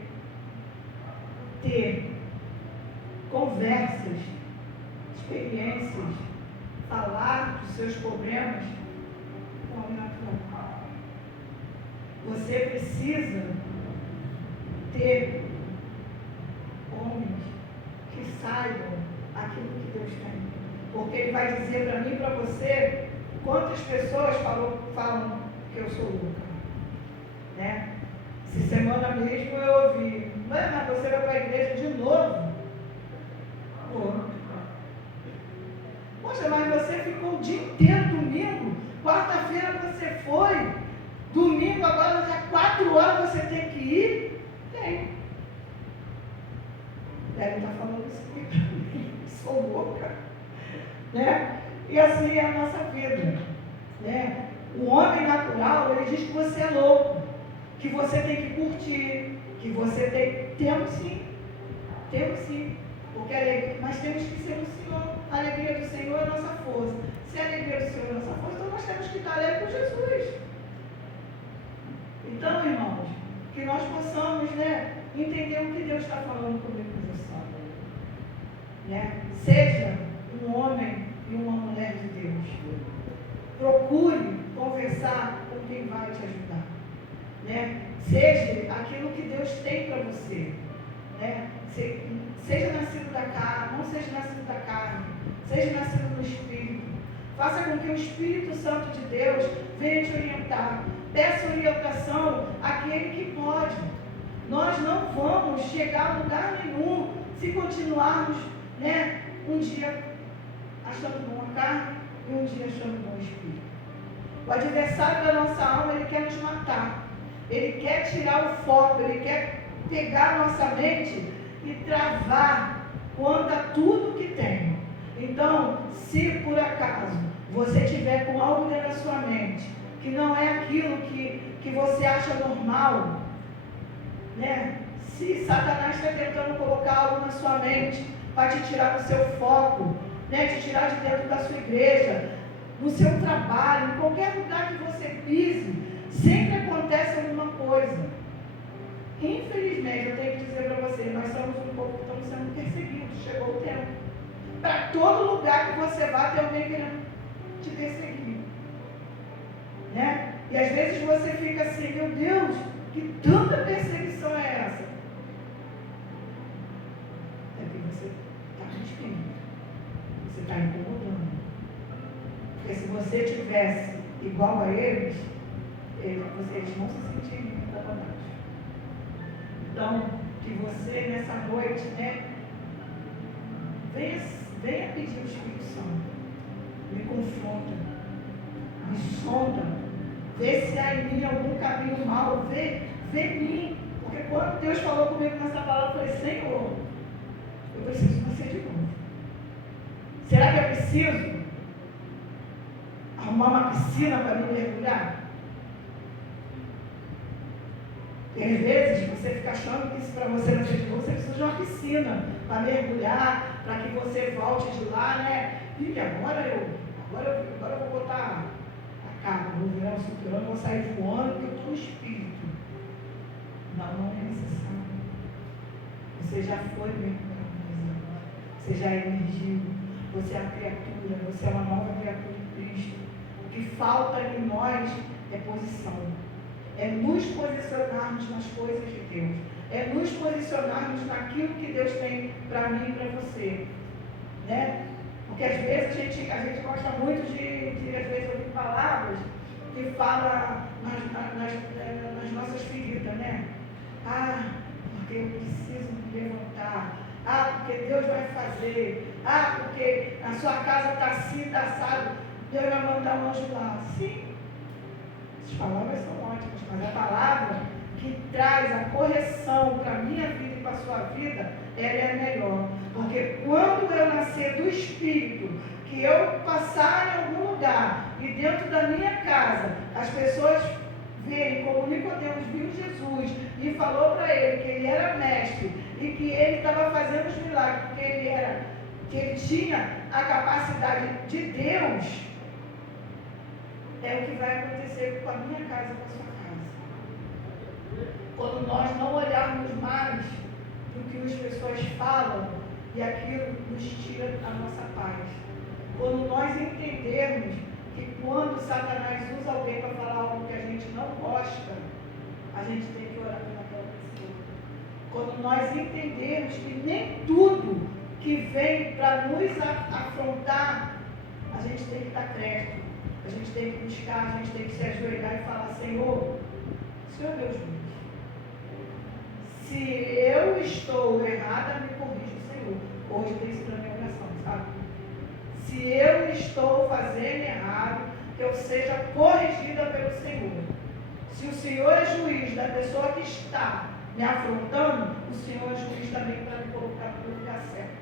ter conversas, experiências, falar dos seus problemas com o homem natural. Você precisa ter homens que saibam aquilo que Deus tem. Porque Ele vai dizer para mim e para você quantas pessoas falam que eu sou louca. Né? Essa semana mesmo eu ouvi: mas você vai para a igreja de novo? Poxa, mas você ficou o dia inteiro domingo, quarta-feira você foi, domingo agora já 4 horas você tem que ir? Tem. Deve estar falando isso aqui, sou louca. Né? E assim é a nossa vida. Né? O homem natural, ele diz que você é louco, que você tem que curtir, que você tem... Temos sim. Porque mas temos que ser o Senhor. A alegria do Senhor é a nossa força. Se a alegria do Senhor é a nossa força, então nós temos que estar alegres com Jesus. Então, irmãos, que nós possamos, né, entender o que Deus está falando comigo com você. Né? Seja um homem e uma mulher de Deus. Procure conversar com quem vai te ajudar. Né? Seja aquilo que Deus tem para você. Né? Seja nascido da carne, não seja nascido da carne, seja nascido no Espírito. Faça com que o Espírito Santo de Deus venha te orientar. Peça orientação àquele que pode. Nós não vamos chegar a lugar nenhum se continuarmos, um dia achando bom a carne e um dia achando bom o Espírito. O adversário da nossa alma, ele quer nos matar. Ele quer tirar o foco, ele quer pegar a nossa mente e travar quanto a tudo que tem. Então, se por acaso você tiver com algo dentro da sua mente, que não é aquilo que você acha normal, se Satanás está tentando colocar algo na sua mente para te tirar do seu foco, te tirar de dentro da sua igreja, no seu trabalho, em qualquer lugar que você pise, sempre acontece alguma coisa. Infelizmente, eu tenho que dizer para você, nós somos um povo que estamos sendo perseguidos, chegou o tempo. Para todo lugar que você vá, tem alguém querendo te perseguir. E às vezes você fica assim, meu Deus, que tanta perseguição é essa? É que você está com espírito. Você está incomodando. Porque se você tivesse igual a eles não se sentiriam incomodados. Então, que você nessa noite, venha pedir o Espírito Santo. Me confronta, me sonda, vê se há em mim algum caminho mau, vê em mim. Porque quando Deus falou comigo nessa palavra, eu falei, Senhor, eu preciso nascer de novo. Será que eu preciso arrumar uma piscina para me mergulhar? E às vezes você fica achando que para você nascer de novo, você precisa de uma piscina para mergulhar, para que você volte de lá, E agora eu vou botar a cara, vou virar o cinturão, vou sair voando, porque eu estou no espírito. Não é necessário. Você já foi mergulhado, você já emergiu, você é a criatura, você é uma nova criatura em Cristo. O que falta em nós é posição. É nos posicionarmos nas coisas de Deus. É nos posicionarmos naquilo que Deus tem para mim e para você. Porque às vezes a gente gosta muito de às vezes, ouvir palavras que falam nas nossas feridas, porque eu preciso me levantar. Porque Deus vai fazer. Porque a sua casa está assim, está assado. Deus vai mandar um anjo lá. Sim. As palavras são ótimas, mas a palavra que traz a correção para a minha vida e para a sua vida, ela é melhor. Porque quando eu nascer do Espírito, que eu passar em algum lugar e dentro da minha casa, as pessoas verem como Nicodemos viu Jesus e falou para ele que ele era mestre e que ele estava fazendo os milagres, porque que ele tinha a capacidade de Deus. É o que vai acontecer com a minha casa e com a sua casa. Quando nós não olharmos mais para o que as pessoas falam e aquilo nos tira a nossa paz. Quando nós entendermos que quando Satanás usa alguém para falar algo que a gente não gosta, a gente tem que orar pelaquela pessoa. Quando nós entendermos que nem tudo que vem para nos afrontar, a gente tem que dar crédito. A gente tem que buscar, a gente tem que se ajoelhar e falar, Senhor meu juiz, se eu estou errada, me corrija, Senhor. Hoje tem isso na minha oração, sabe? Se eu estou fazendo errado, que eu seja corrigida pelo Senhor. Se o Senhor é juiz da pessoa que está me afrontando, o Senhor é juiz também para me colocar no lugar certo.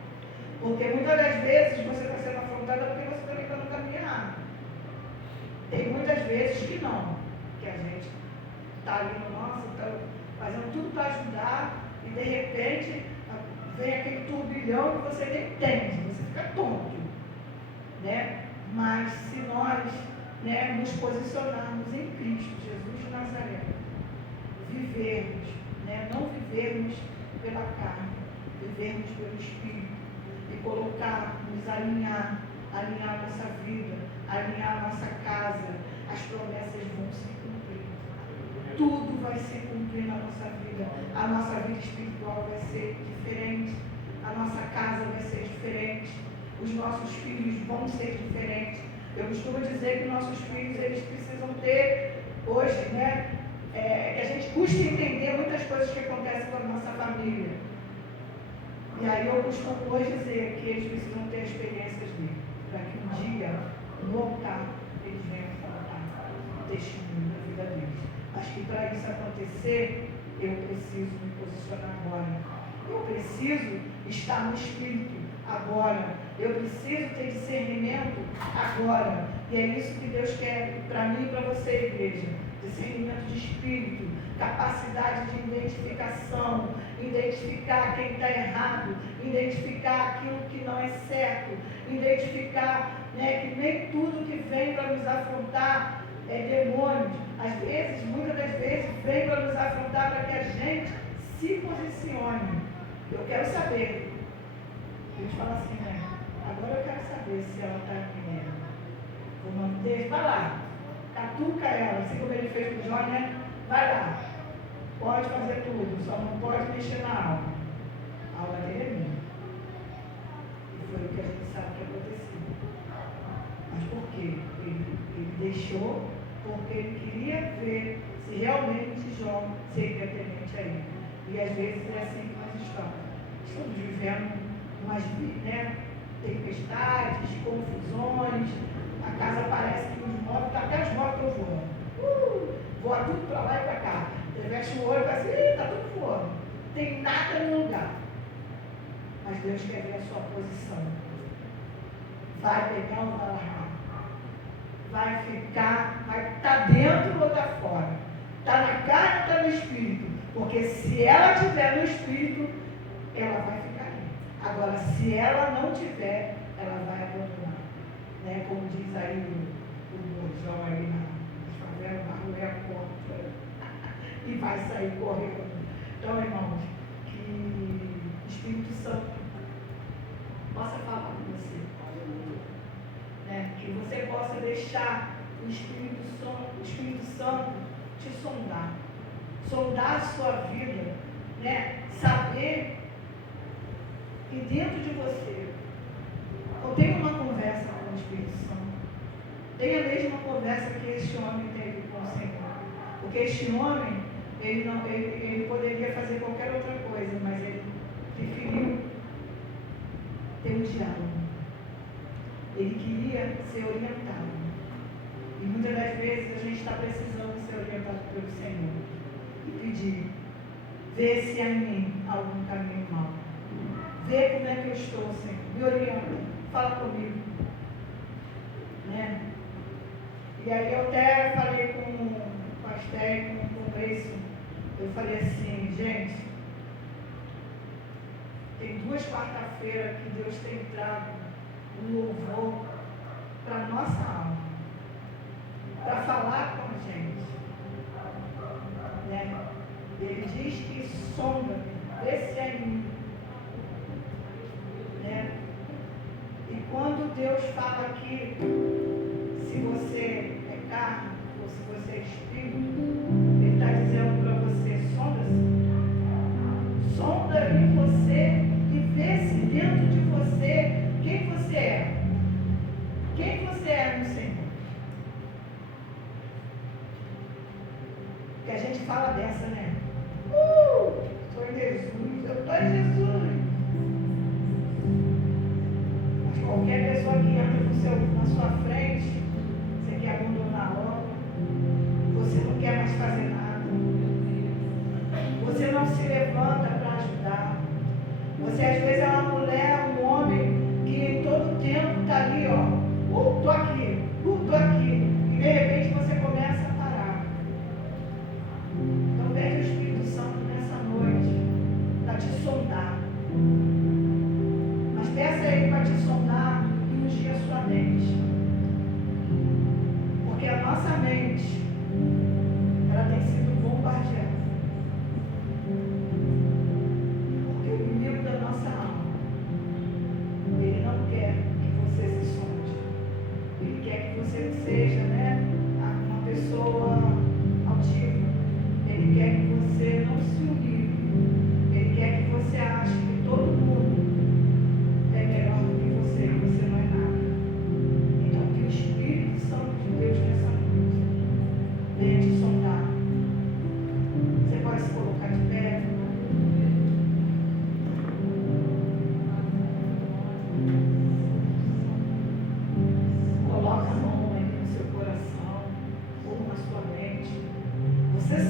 Porque muitas das vezes você está sendo afrontada porque você também está no caminho errado. Tem muitas vezes que não, que a gente está ali no nosso, está fazendo tudo para ajudar e de repente vem aquele turbilhão que você nem entende, você fica tonto, Mas se nós nos posicionarmos em Cristo, Jesus de Nazaré, vivermos, não vivermos pela carne, vivermos pelo Espírito e colocarmos, alinhar a nossa vida, alinhar a nossa casa, as promessas vão se cumprir. Tudo vai se cumprir na nossa vida. A nossa vida espiritual vai ser diferente. A nossa casa vai ser diferente. Os nossos filhos vão ser diferentes. Eu costumo dizer que nossos filhos, eles precisam ter, hoje, né, que a gente custa entender muitas coisas que acontecem com a nossa família. E aí eu costumo hoje dizer que eles precisam ter experiências dele, para que um dia, no altar, eles venham contar o testemunho da vida deles. Acho que para isso acontecer, eu preciso me posicionar agora. Eu preciso estar no Espírito agora. Eu preciso ter discernimento agora. E é isso que Deus quer para mim e para você, igreja. Discernimento de espírito, capacidade de identificação, identificar quem está errado, identificar aquilo que não é certo, identificar, né, que nem tudo que vem para nos afrontar é demônios. Às vezes, muitas das vezes, vem para nos afrontar para que a gente se posicione. Eu quero saber. Deus fala assim, né? Agora eu quero saber se ela está aqui mesmo. O nome dele, vai lá. Catuca ela, assim como ele fez com o Jó, né? Vai lá. Pode fazer tudo, só não pode mexer na alma. A alma dele é minha. E foi o que a gente sabe que aconteceu. Mas por quê? Ele deixou porque ele queria ver se realmente Jó seria temente a ele. E às vezes é assim que nós estamos vivendo umas, né, tempestades, confusões, a casa parece que os móveis, até os móveis estão voando. Voa tudo para lá e para cá. Você fecha o olho e fala assim, está tudo voando. Não tem nada no lugar. Mas Deus quer ver a sua posição. Vai pegar ou vai largar? Vai ficar, vai estar dentro ou está fora? Está na carne ou está no espírito? Porque se ela estiver no espírito, ela vai ficar aí. Agora, se ela não tiver, ela vai abandonar. Né? Como diz aí o João aí na favela, barulho a porta e vai sair correndo. Então, irmãos, que o Espírito Santo possa falar com você. Né? Que você possa deixar o Espírito Santo te sondar a sua vida, né? Saber que dentro de você, eu tenho uma conversa com o Espírito Santo, tenha a mesma conversa que este homem teve com o Senhor, porque este homem, ele poderia fazer qualquer outra coisa, mas ele preferiu ter um diálogo, ele queria ser orientado, e muitas das vezes a gente está precisando ser orientado pelo Senhor, e pedir, vê se há em mim algum caminho mau, vê como é que eu estou, Senhor, me orienta, fala comigo, né? E aí eu até falei com o pastor, com o Gleison, eu falei assim, gente, tem 2 quarta-feiras que Deus tem trago um louvor para a nossa alma, para falar com a gente, né? Ele diz que sonda, vê se é em mim, né? E quando Deus fala aqui, se você é carne ou se você é espírito, Ele está dizendo para você, sonda em você e vê se dentro de você quem você é. Quem você é no Senhor. Porque a gente fala dessa, né? Sou em Jesus, eu estou em Jesus. Mas qualquer pessoa que entra na sua frente, você quer abandonar a obra, você não quer mais fazer nada, você não se levanta para ajudar. Você às vezes é uma mulher, um homem que em todo tempo está ali, ó. Estou aqui, estou aqui. E de repente você começa a parar. Então pede o Espírito Santo nessa noite para te sondar.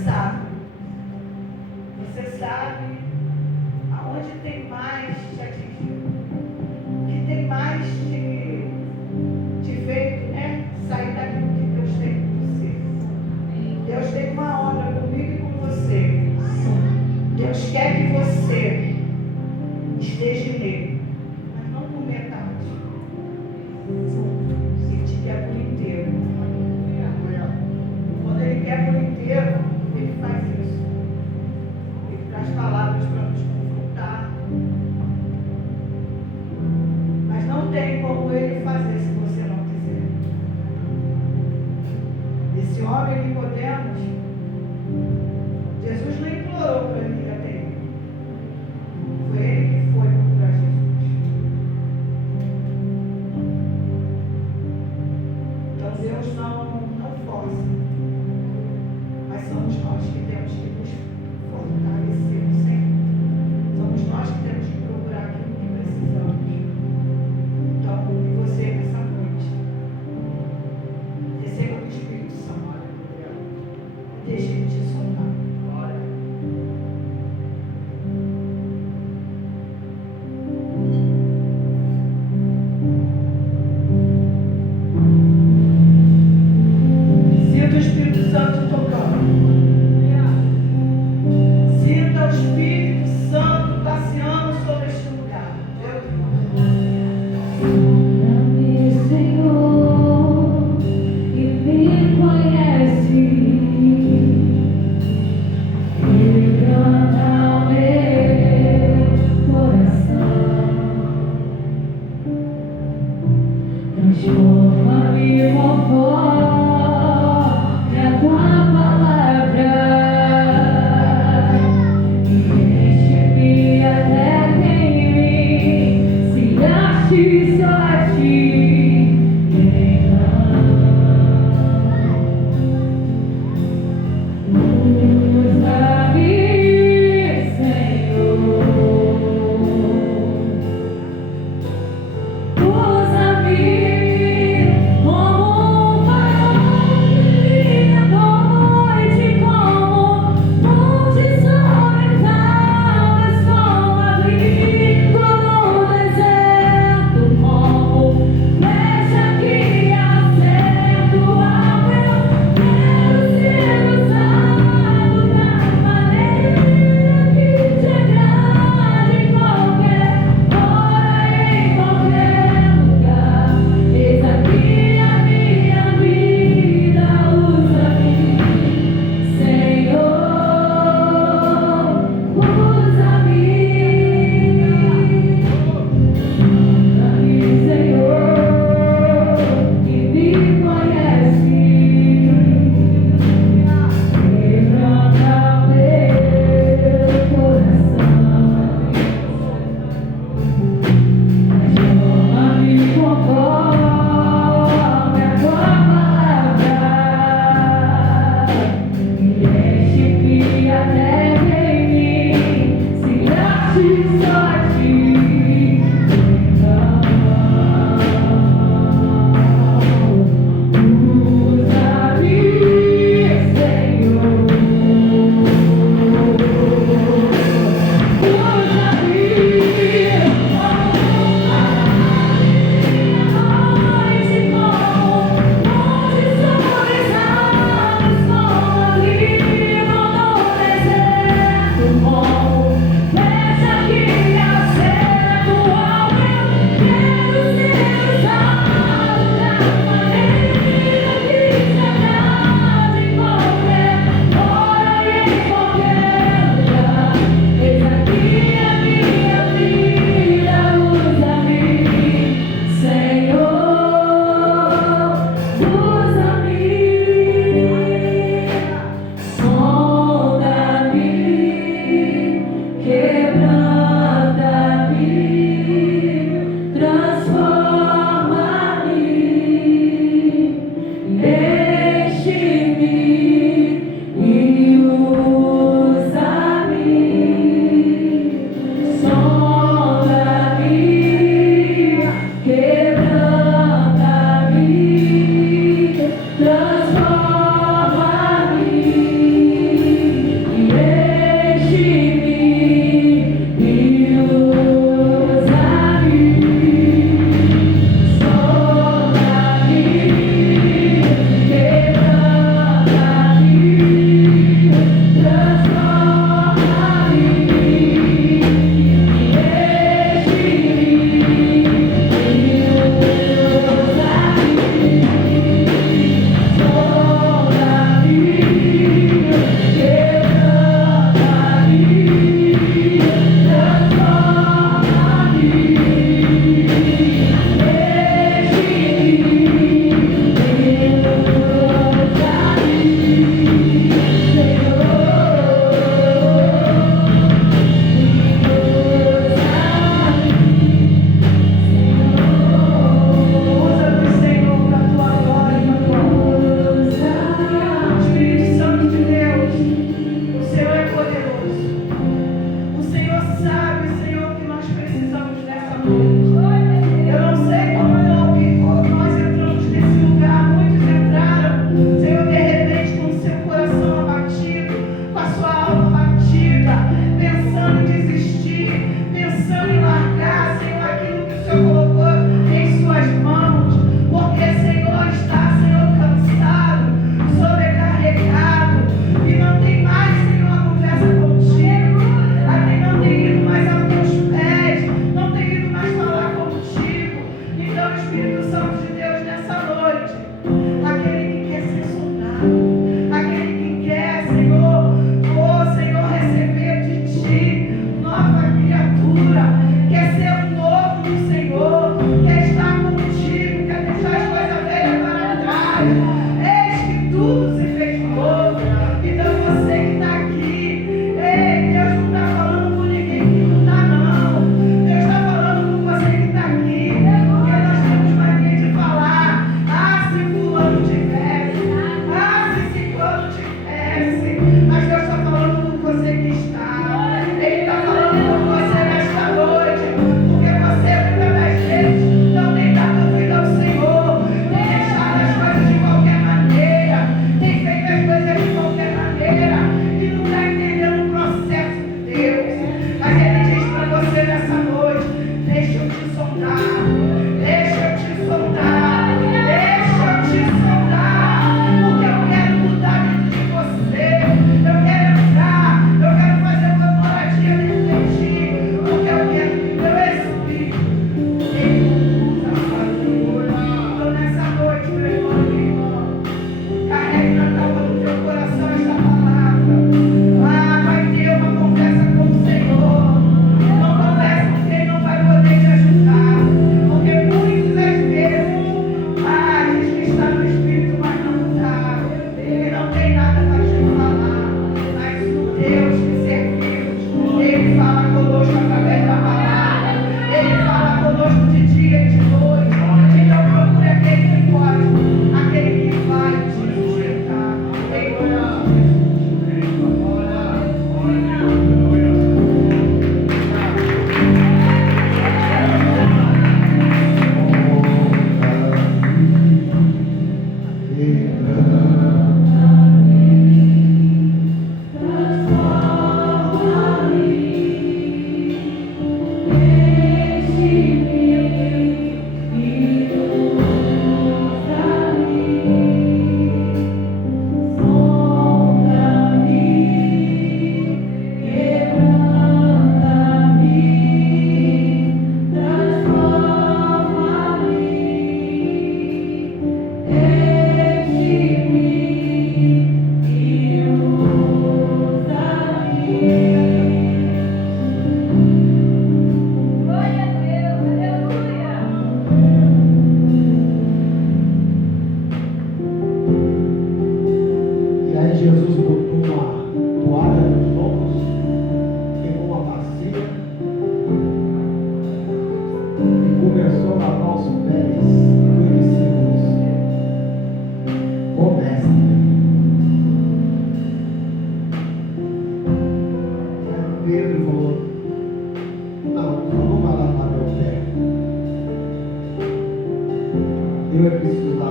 sabe aonde tem mais te atingido, o que tem mais te feito, né? Sair daquilo que Deus tem com você. Deus tem uma obra comigo e com você. Deus quer que você esteja nele, mas não por metade. Ele te quer por inteiro. Quando ele quer por inteiro, ele faz isso. Ele traz palavras para nos confrontar. Mas não tem como ele fazer se você não quiser. Esse homem Nicodemos, Jesus não implorou para ele ir até ele. Foi ele que foi procurar Jesus. Então Deus não força. Mas somos nós que temos que nos fortalecer sempre. Somos nós que temos que procurar aquilo que precisamos. Então, e você nessa noite, receba do Espírito Santo. Deixe ele te sondar. Sinta o Espírito Santo tocando. Sinta o Espírito Santo passeando sobre este lugar. Meu Deus. Ame, Senhor, e me conhece. Quebranta o meu coração. Transforma-me conforme a tua palavra. Enche-me até que em mim se ache só a ti. Usa-me, Senhor. Usa-me como um vaso.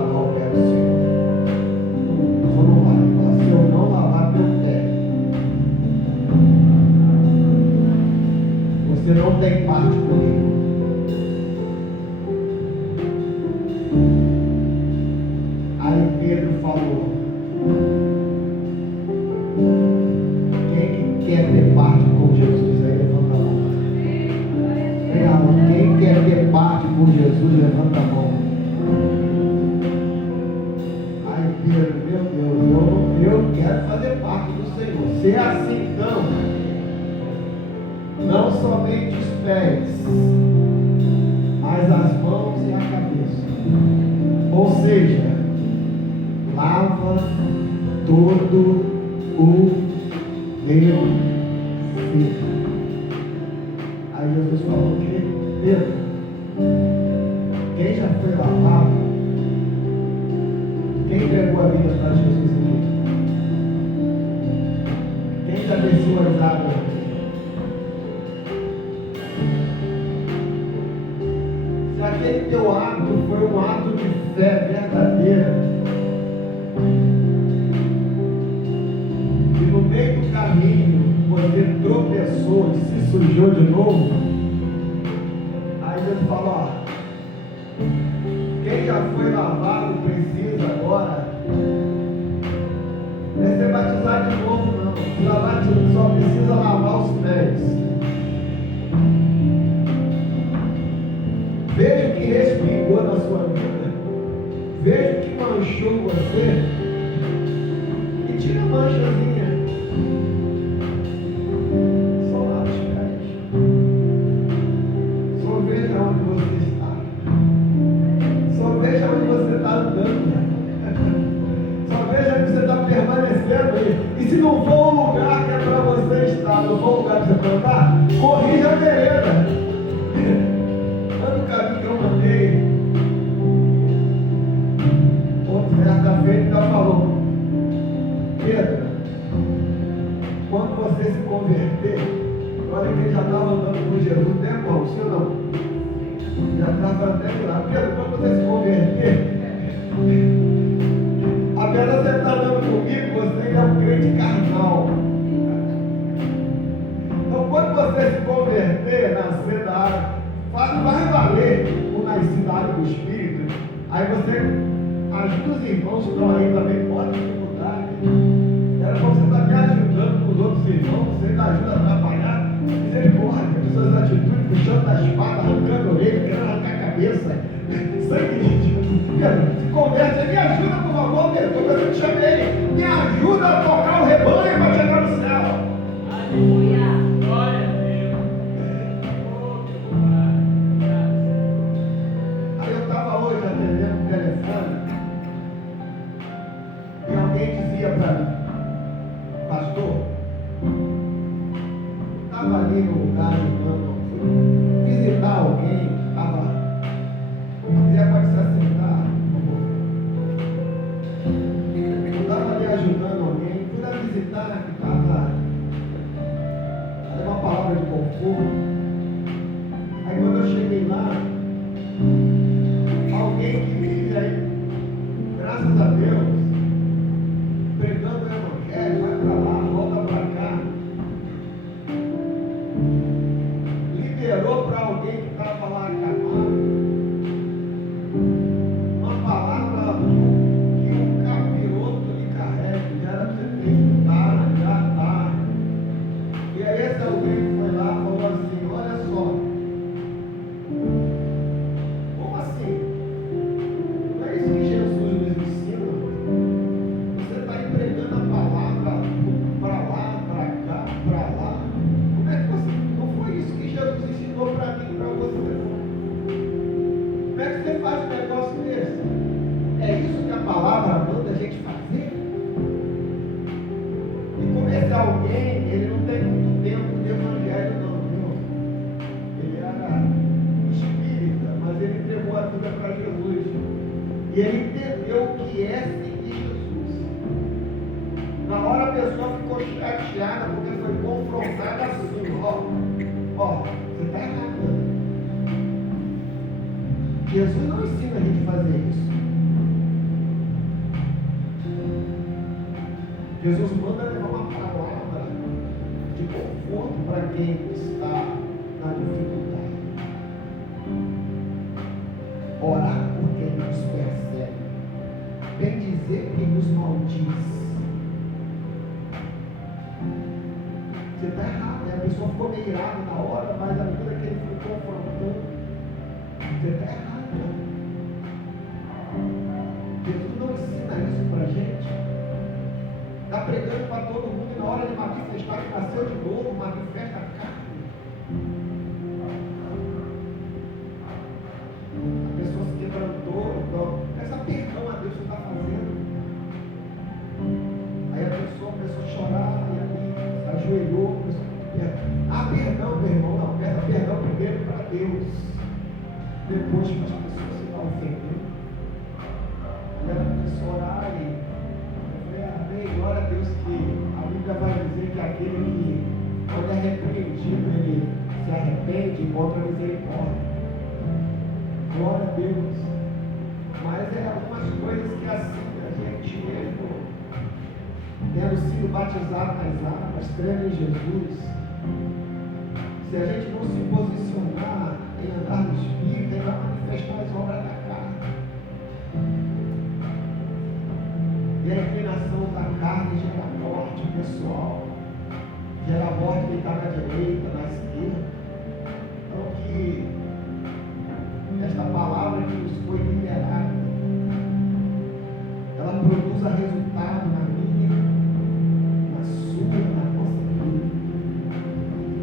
lavar o pé do Senhor. Só não vai. Fala, se eu não lavar meu pé, você não tem parte comigo. Aí Pedro falou: quem que quer ter parte com Jesus? Aí levanta a mão. Quem quer ter parte com Jesus, levanta a mão. Aí Pedro, meu Deus, eu quero fazer parte do Senhor. Se é assim, então, não somente os pés, mas as mãos e a cabeça. Ou seja, lava todo o meu ser. Aí Jesus falou que Pedro, quem já foi lavado, quem entregou a vida para Jesus aqui? Quem já desceu as águas aqui? Se aquele teu ato foi um ato de fé verdadeira, e no meio do caminho você tropeçou e se sujou de novo, aí Deus falou: quem já foi lavado precisa agora não é ser batizado de novo, não. Só precisa lavar os pés. Veja o que respingou na sua vida, veja o que manchou você, e tira a manchazinha. Só lava os pés. Só veja onde você está. Só veja onde você está andando. Só veja onde você está permanecendo aí. E se não for o lugar que é para você estar, não for o lugar que você andar, corrija a vereda. Olha o caminho que eu mandei. Outra certa vez ainda falou: Pedro, quando você se converter, olha que ele já estava andando com Jesus um tempão, sim ou não? Já estava até de lá. Pedro, quando você se converter, apenas você está andando comigo, você é um crente carnal. Então, quando você se converter, nascer da água, vai valer o nascer da água do Espírito. Aí você ajuda os irmãos que estão aí também, pode dificuldade. Era como você está me ajudando com os outros irmãos, você ainda ajuda a atrapalhar. Misericórdia, com suas atitudes, puxando a espada, arrancando a orelha, querendo arrancar a cabeça. Sangue de Deus. Se converte, me ajuda, por favor, Pedro. Eu te chamei. Me ajuda a tocar o rebanho para chegar no céu. Aleluia. Glória a Deus. Aí eu estava hoje atendendo o telefone e alguém dizia para mim: pastor, estava ali no lugar ajudando, visitar alguém, estava. Se quiser pode se assentar, por favor. Eu estava ali ajudando alguém, fui lá visitar, que estava uma palavra de conforto. Aí quando eu cheguei lá, alguém que vive aí, graças a Deus, pregando o evangelho, vai para lá, volta para cá, liberou para alguém que estava lá acamado uma palavra que um capiroto lhe carrega, já era para você ter escutado, já está. E aí esse alguém foi lá e falou assim: olha só, como assim? Não é isso que Jesus nos ensina? Você está entregando a palavra para lá, para cá, para lá. Como é que você... Não foi isso que Jesus ensinou para mim e para você. Como é que você faz um negócio desse? É isso que a palavra manda a gente fazer? E como esse alguém, ele não tem muito tempo de evangelho não, viu? Ele era espírita, mas ele entregou a vida para Jesus. E ele entendeu o que é seguir Jesus. Na hora a pessoa ficou chateada porque foi confrontada assim: ó, você está errado. Jesus não ensina a gente a fazer isso. Jesus manda levar uma palavra de conforto para quem está na dificuldade. Orar por quem nos persegue. Bem dizer quem nos maldiz. Você está errado, né? A pessoa ficou meio irada na hora, mas a medida que ele foi confrontando, você está errado, né? Jesus não ensina isso para a gente. Está pregando para todo mundo e na hora de manifestar que nasceu de novo, manifesta a carne. A pessoa se quebrantou, então, peça perdão a Deus que está fazendo. Aí a pessoa começou a chorar e ali ajoelhou, começou a pedir perdão. Ah, perdão, meu irmão, não, peça perdão primeiro para Deus, depois para as pessoas que estão ofendendo. E ela começou a orar e eu falei, amém, glória a Deus que a Bíblia vai dizer que aquele que, quando é repreendido, ele se arrepende e encontra misericórdia. Glória a Deus. Mas é algumas coisas que assim a gente mesmo, tendo sido batizado nas águas, crendo em Jesus, se a gente não se posicionar em andar no Espírito, ele vai manifestar as obras da carne. E a inclinação da carne gera morte pessoal, gera morte quem está na direita, na esquerda. Então que esta palavra que nos foi liberada, ela produza resultado na minha, na sua, na nossa vida.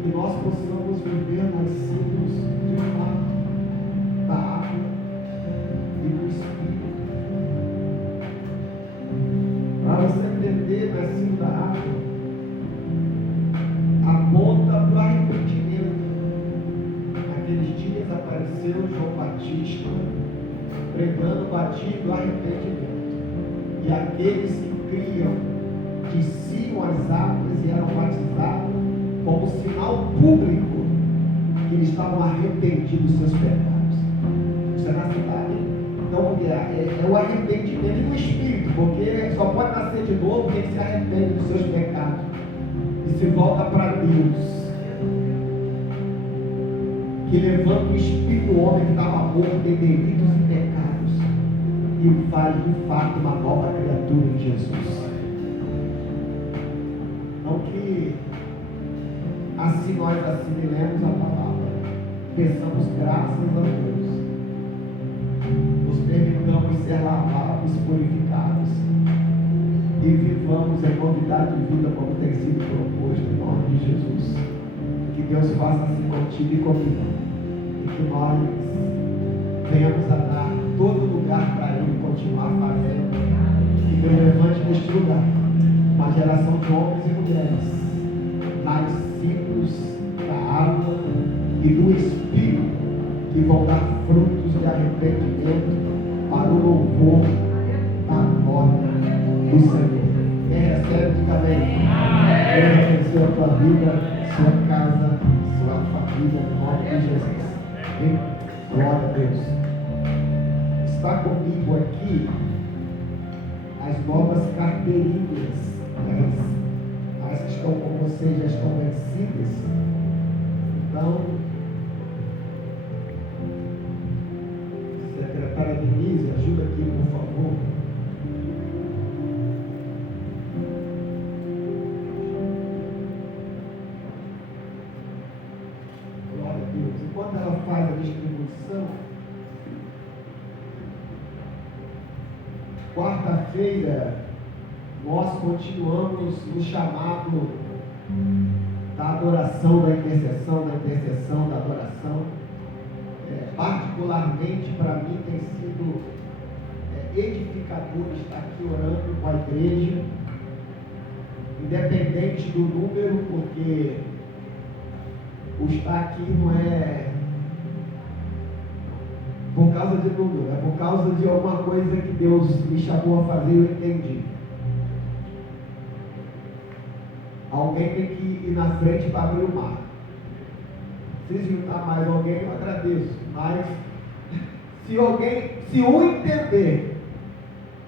Que nós possamos viver nascidos de fato da água e do Espírito. Para você entender nascido da água, aponta para o arrependimento. Naqueles dias apareceu João Batista pregando o batismo do arrependimento. E aqueles que criam desciam as águas e eram batizados como sinal público que eles estavam arrependidos dos seus pecados. Isso é na cidade. Então é o arrependimento do Espírito, porque só pode nascer de novo quem se arrepende dos seus pecados e se volta para Deus, que levanta o espírito do homem que estava morto em delitos e pecados e o faz de fato uma nova criatura em Jesus. Não que assim nós assimilemos a palavra, peçamos graças a Deus, nos permitamos ser lavados, purificados e vivamos em novidade de vida como tem sido proposto em nome de Jesus. Que Deus faça assim contigo e comigo, e que nós venhamos a dar todo lugar para Ele continuar fazendo. Que Deus levante neste lugar uma geração de homens e mulheres nascidos da água e do Espírito, que vão dar frutos de arrependimento para o louvor da glória do Senhor. Quem recebe, diga amém. Deus abençoe a tua vida, sua casa, sua família, em nome de Jesus. Amém? Glória a Deus. Está comigo aqui as novas carteirinhas. As que estão com vocês já estão vencidas. Então, secretária Denise, ajuda aqui, por favor. Glória a Deus. Enquanto ela faz a distribuição, quarta-feira nós continuamos no chamado da adoração, da intercessão, da adoração. Particularmente para mim tem sido edificador estar aqui orando com a igreja, independente do número, porque o estar aqui não é por causa de número, é por causa de alguma coisa que Deus me chamou a fazer e eu entendi. Alguém tem que ir na frente para abrir o mar. Se juntar mais alguém, eu agradeço. Mas se um entender,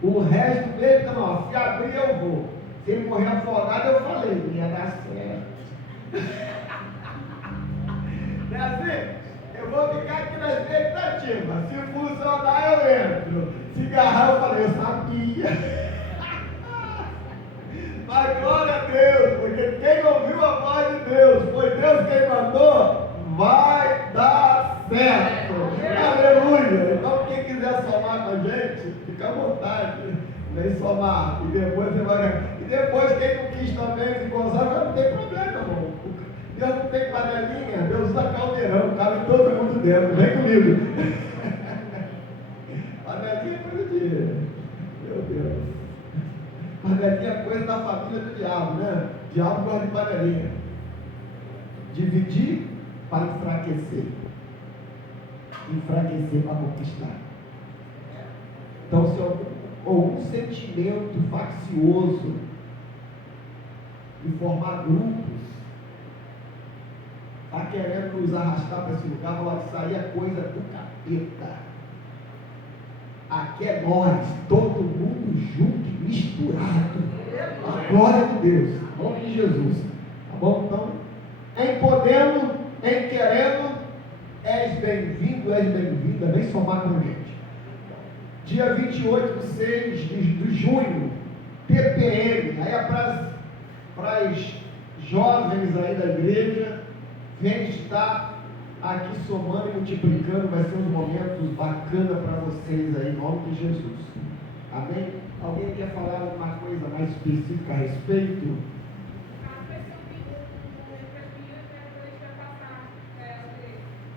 o resto dele, não, se abrir eu vou. Se ele morrer afogado, eu falei, ia dar certo. Não é assim? Eu vou ficar aqui na expectativa. Se funcionar, eu entro. Se agarrar, eu falei, eu sabia. Mas glória a Deus, porque quem ouviu a voz de Deus, foi Deus quem mandou, vai dar certo. Aleluia. Então quem quiser somar com a gente, fica à vontade. Vem somar. E depois você vai. E depois quem não quis também se consagrar, não tem problema, irmão. Deus não tem panelinha, Deus usa caldeirão, cabe todo mundo dentro. Vem comigo. Panelinha é coisa de. Meu Deus. Panelinha é coisa da família do diabo, né? O diabo gosta de panelinha. Dividir para enfraquecer. Enfraquecer para conquistar. Então, se algum sentimento faccioso de formar grupos está querendo nos arrastar para esse lugar, falar que isso aí é coisa do capeta. Aqui é nós, todo mundo junto e misturado. A glória de Deus, em nome de Jesus. Tá bom? Então, em podendo, em querendo, és bem-vindo, és bem-vinda. Vem somar com a gente. Dia 28 de junho, TPM. Aí é para as jovens aí da igreja. Vem estar aqui somando e multiplicando, vai ser uns momentos bacanas para vocês aí, em nome de Jesus. Amém? Alguém quer falar alguma coisa mais específica a respeito?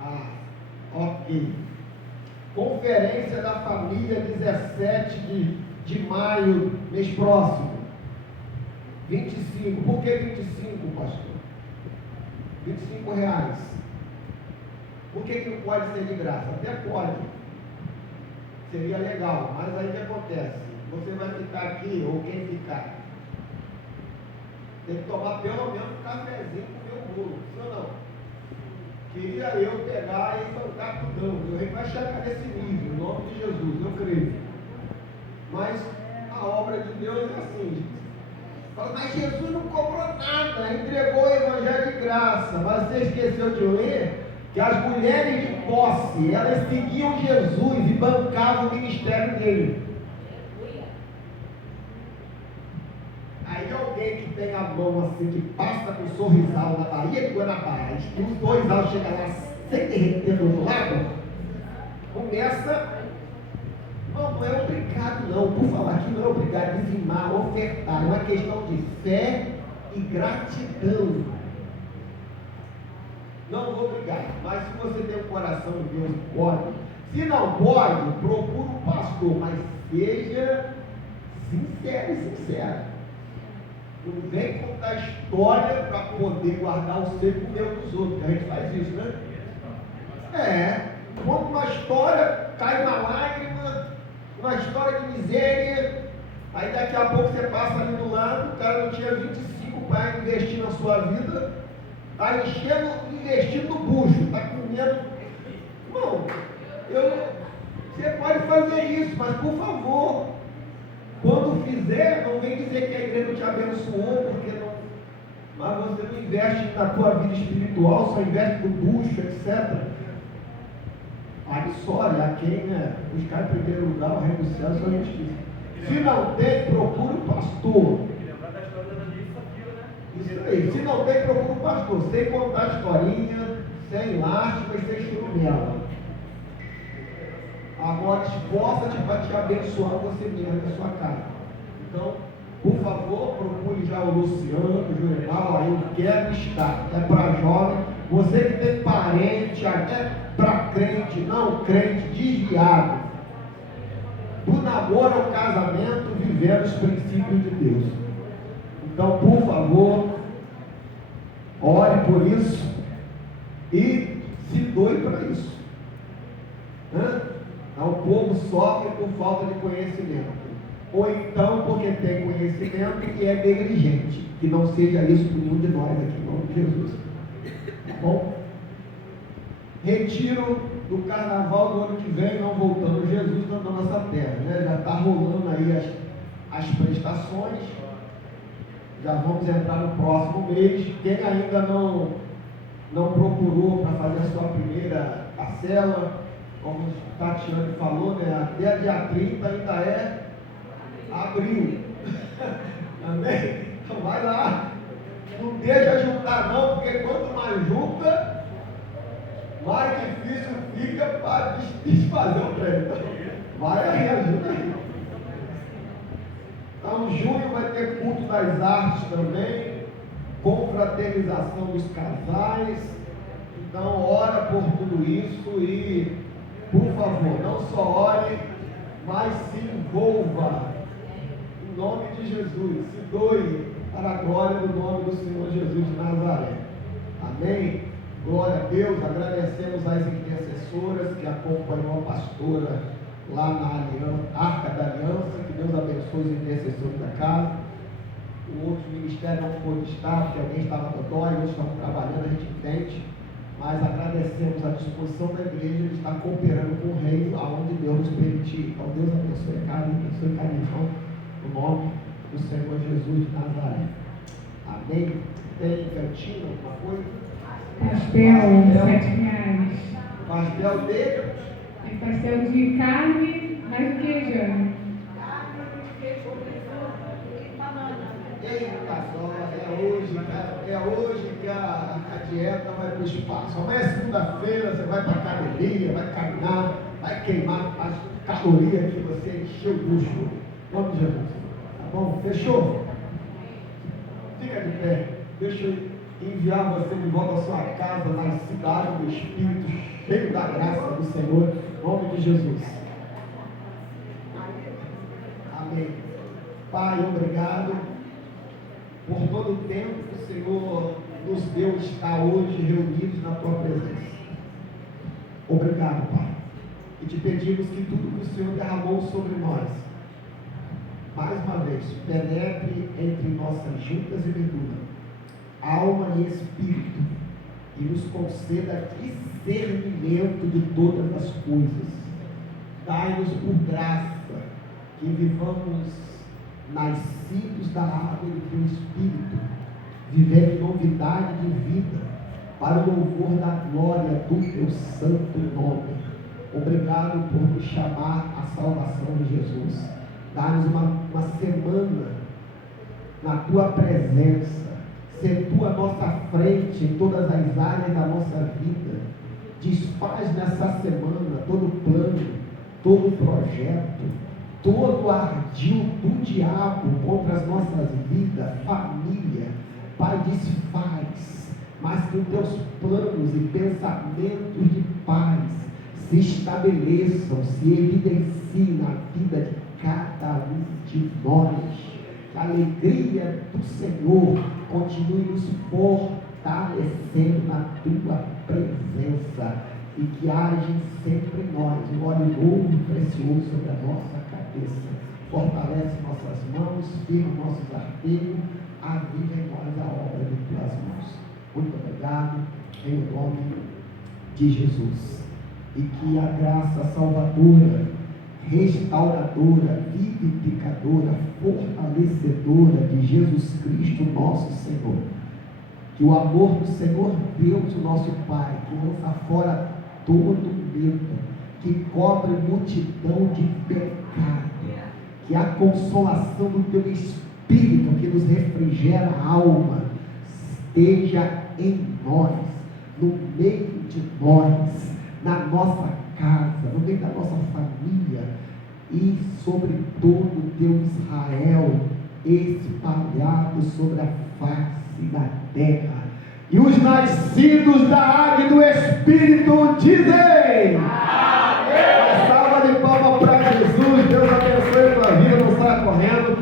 Ah, ok. Conferência da Família, 17 de maio, mês próximo. 25. Por que 25, pastor? R$25. Por que não pode ser de graça? Até pode. Seria legal. Mas aí o que acontece? Você vai ficar aqui, ou quem ficar, tem que tomar pelo menos um cafezinho com o meu bolo. Sim ou não? Queria eu pegar e bancar tudão. A gente vai chegar nesse nível, em nome de Jesus, eu creio. Mas a obra de Deus é assim. Fala, mas Jesus não cobrou nada, entregou o evangelho de graça. Mas você esqueceu de ler que as mulheres de posse, elas seguiam Jesus e bancavam o ministério dele. Aí alguém que tem a mão assim, que passa com um sorrisal na Bahia de Guanabara, e os dois altos chegam lá sem derreter do outro lado, começa. Não é obrigado não, por falar aqui não é obrigado, dizimar, ofertar, é uma questão de fé e gratidão. Não vou obrigar, mas se você tem um coração de Deus, pode. Se não pode, procure um pastor, mas seja sincero e sincero. Não vem contar história para poder guardar o seco e comer dos outros, que a gente faz isso, né? Conta uma história, cai uma lágrima, uma história de miséria, aí daqui a pouco você passa ali do lado, o cara não tinha 25 para investir na sua vida, está investindo no bucho, está comendo. Irmão, você pode fazer isso, mas por favor, quando fizer, não vem dizer que a igreja não te abençoou, porque não. Mas você não investe na tua vida espiritual, só investe no bucho, etc. Olha, a quem buscar em primeiro lugar o reino dos céus, só a gente diz. Se não tem, procura o pastor. Lembrar da história da Davi e Safira, né? Isso aí. Se não tem, procura o pastor. Sem contar a historinha, sem lástima e sem churumela. Agora esforça-te para te abençoar você mesmo na sua casa. Então, por favor, procure já o Luciano, o Jurenal, aí eu quero estar. É para jovem. Você que tem parente, até para crente, não crente, desviado. Do namoro ao casamento, vivendo os princípios de Deus. Então, por favor, ore por isso e se doe para isso. O povo sofre por falta de conhecimento. Ou então porque tem conhecimento e é negligente. Que não seja isso por nenhum de nós aqui, em nome de Jesus. Tá bom? Retiro do carnaval do ano que vem, não voltando Jesus na nossa terra, né? Já está rolando aí as prestações. Já vamos entrar no próximo mês. Quem ainda não procurou para fazer a sua primeira parcela, como o Tatiane falou, né? Até dia 30 ainda é abril. Amém? Então vai lá. Não deixa juntar não, porque quanto mais junta, mais difícil fica para desfazer o prêmio. Vai aí, ajuda aí. Então, junho vai ter culto das artes também, confraternização dos casais. Então, ora por tudo isso e, por favor, não só ore, mas se envolva em nome de Jesus, se doe para a glória do nome do Senhor Jesus de Nazaré. Amém? Glória a Deus. Agradecemos às intercessoras que acompanhou a pastora lá na Arca da Aliança. Que Deus abençoe os intercessores da casa. O outro ministério não pôde estar, porque alguém estava dodói, outros estavam trabalhando, a gente entende. Mas agradecemos a disposição da igreja de estar cooperando com o reino, aonde Deus nos permitir. Então Deus abençoe carinho, no nome do Senhor Jesus de Nazaré. Amém? Tem cantinho, alguma coisa? Pastel, R$7. Pastel dele? Tem pastel de carne, mais o queijo. Eita só, é hoje que a dieta vai para o espaço. Amanhã é segunda-feira, você vai para a academia, vai caminhar, vai queimar as calorias que você encheu o bucho. Em nome de Jesus. Tá bom? Fechou? Fica de pé. Deixa eu enviar você de volta à sua casa, na cidade do Espírito, cheio da graça do Senhor. Em nome de Jesus. Amém. Pai, obrigado por todo o tempo que o Senhor nos deu estar hoje reunidos na Tua presença. Obrigado, Pai. E te pedimos que tudo que o Senhor derramou sobre nós, mais uma vez, penetre entre nossas juntas e medula, alma e espírito, e nos conceda discernimento de todas as coisas. Dai-nos por graça que vivamos nascidos da água e do Teu Espírito, vivendo novidade de vida, para o louvor da glória do Teu santo nome. Obrigado por nos chamar à salvação de Jesus. Dá-nos uma semana na Tua presença, ser Tu à nossa frente em todas as áreas da nossa vida. Desfaz nessa semana todo plano, todo projeto, todo ardil do diabo contra as nossas vidas, família. Pai, desfaz, mas que os Teus planos e pensamentos de paz se estabeleçam, se evidenciem na vida de cada um de nós. Que a alegria do Senhor continue nos fortalecendo na Tua presença e que haja sempre em nós um óleo novo e precioso sobre a nossa cabeça. Fortalece nossas mãos, firma nossos arqueiros, aviva em nós a obra de Tuas mãos. Muito obrigado, em nome de Jesus. E que a graça salvadora, restauradora, vivificadora, fortalecedora de Jesus Cristo, nosso Senhor, que o amor do Senhor Deus, o nosso Pai, que lança fora todo medo, que cobre multidão de pecado, que a consolação do Teu Espírito, que nos refrigera a alma, esteja em nós, no meio de nós, na nossa casa, no meio da nossa família e sobre todo o Teu Israel, espalhado sobre a face da terra. E os nascidos da água e do Espírito dizem: amém. Uma salva de palmas para Jesus. Deus abençoe a tua vida, não saia correndo.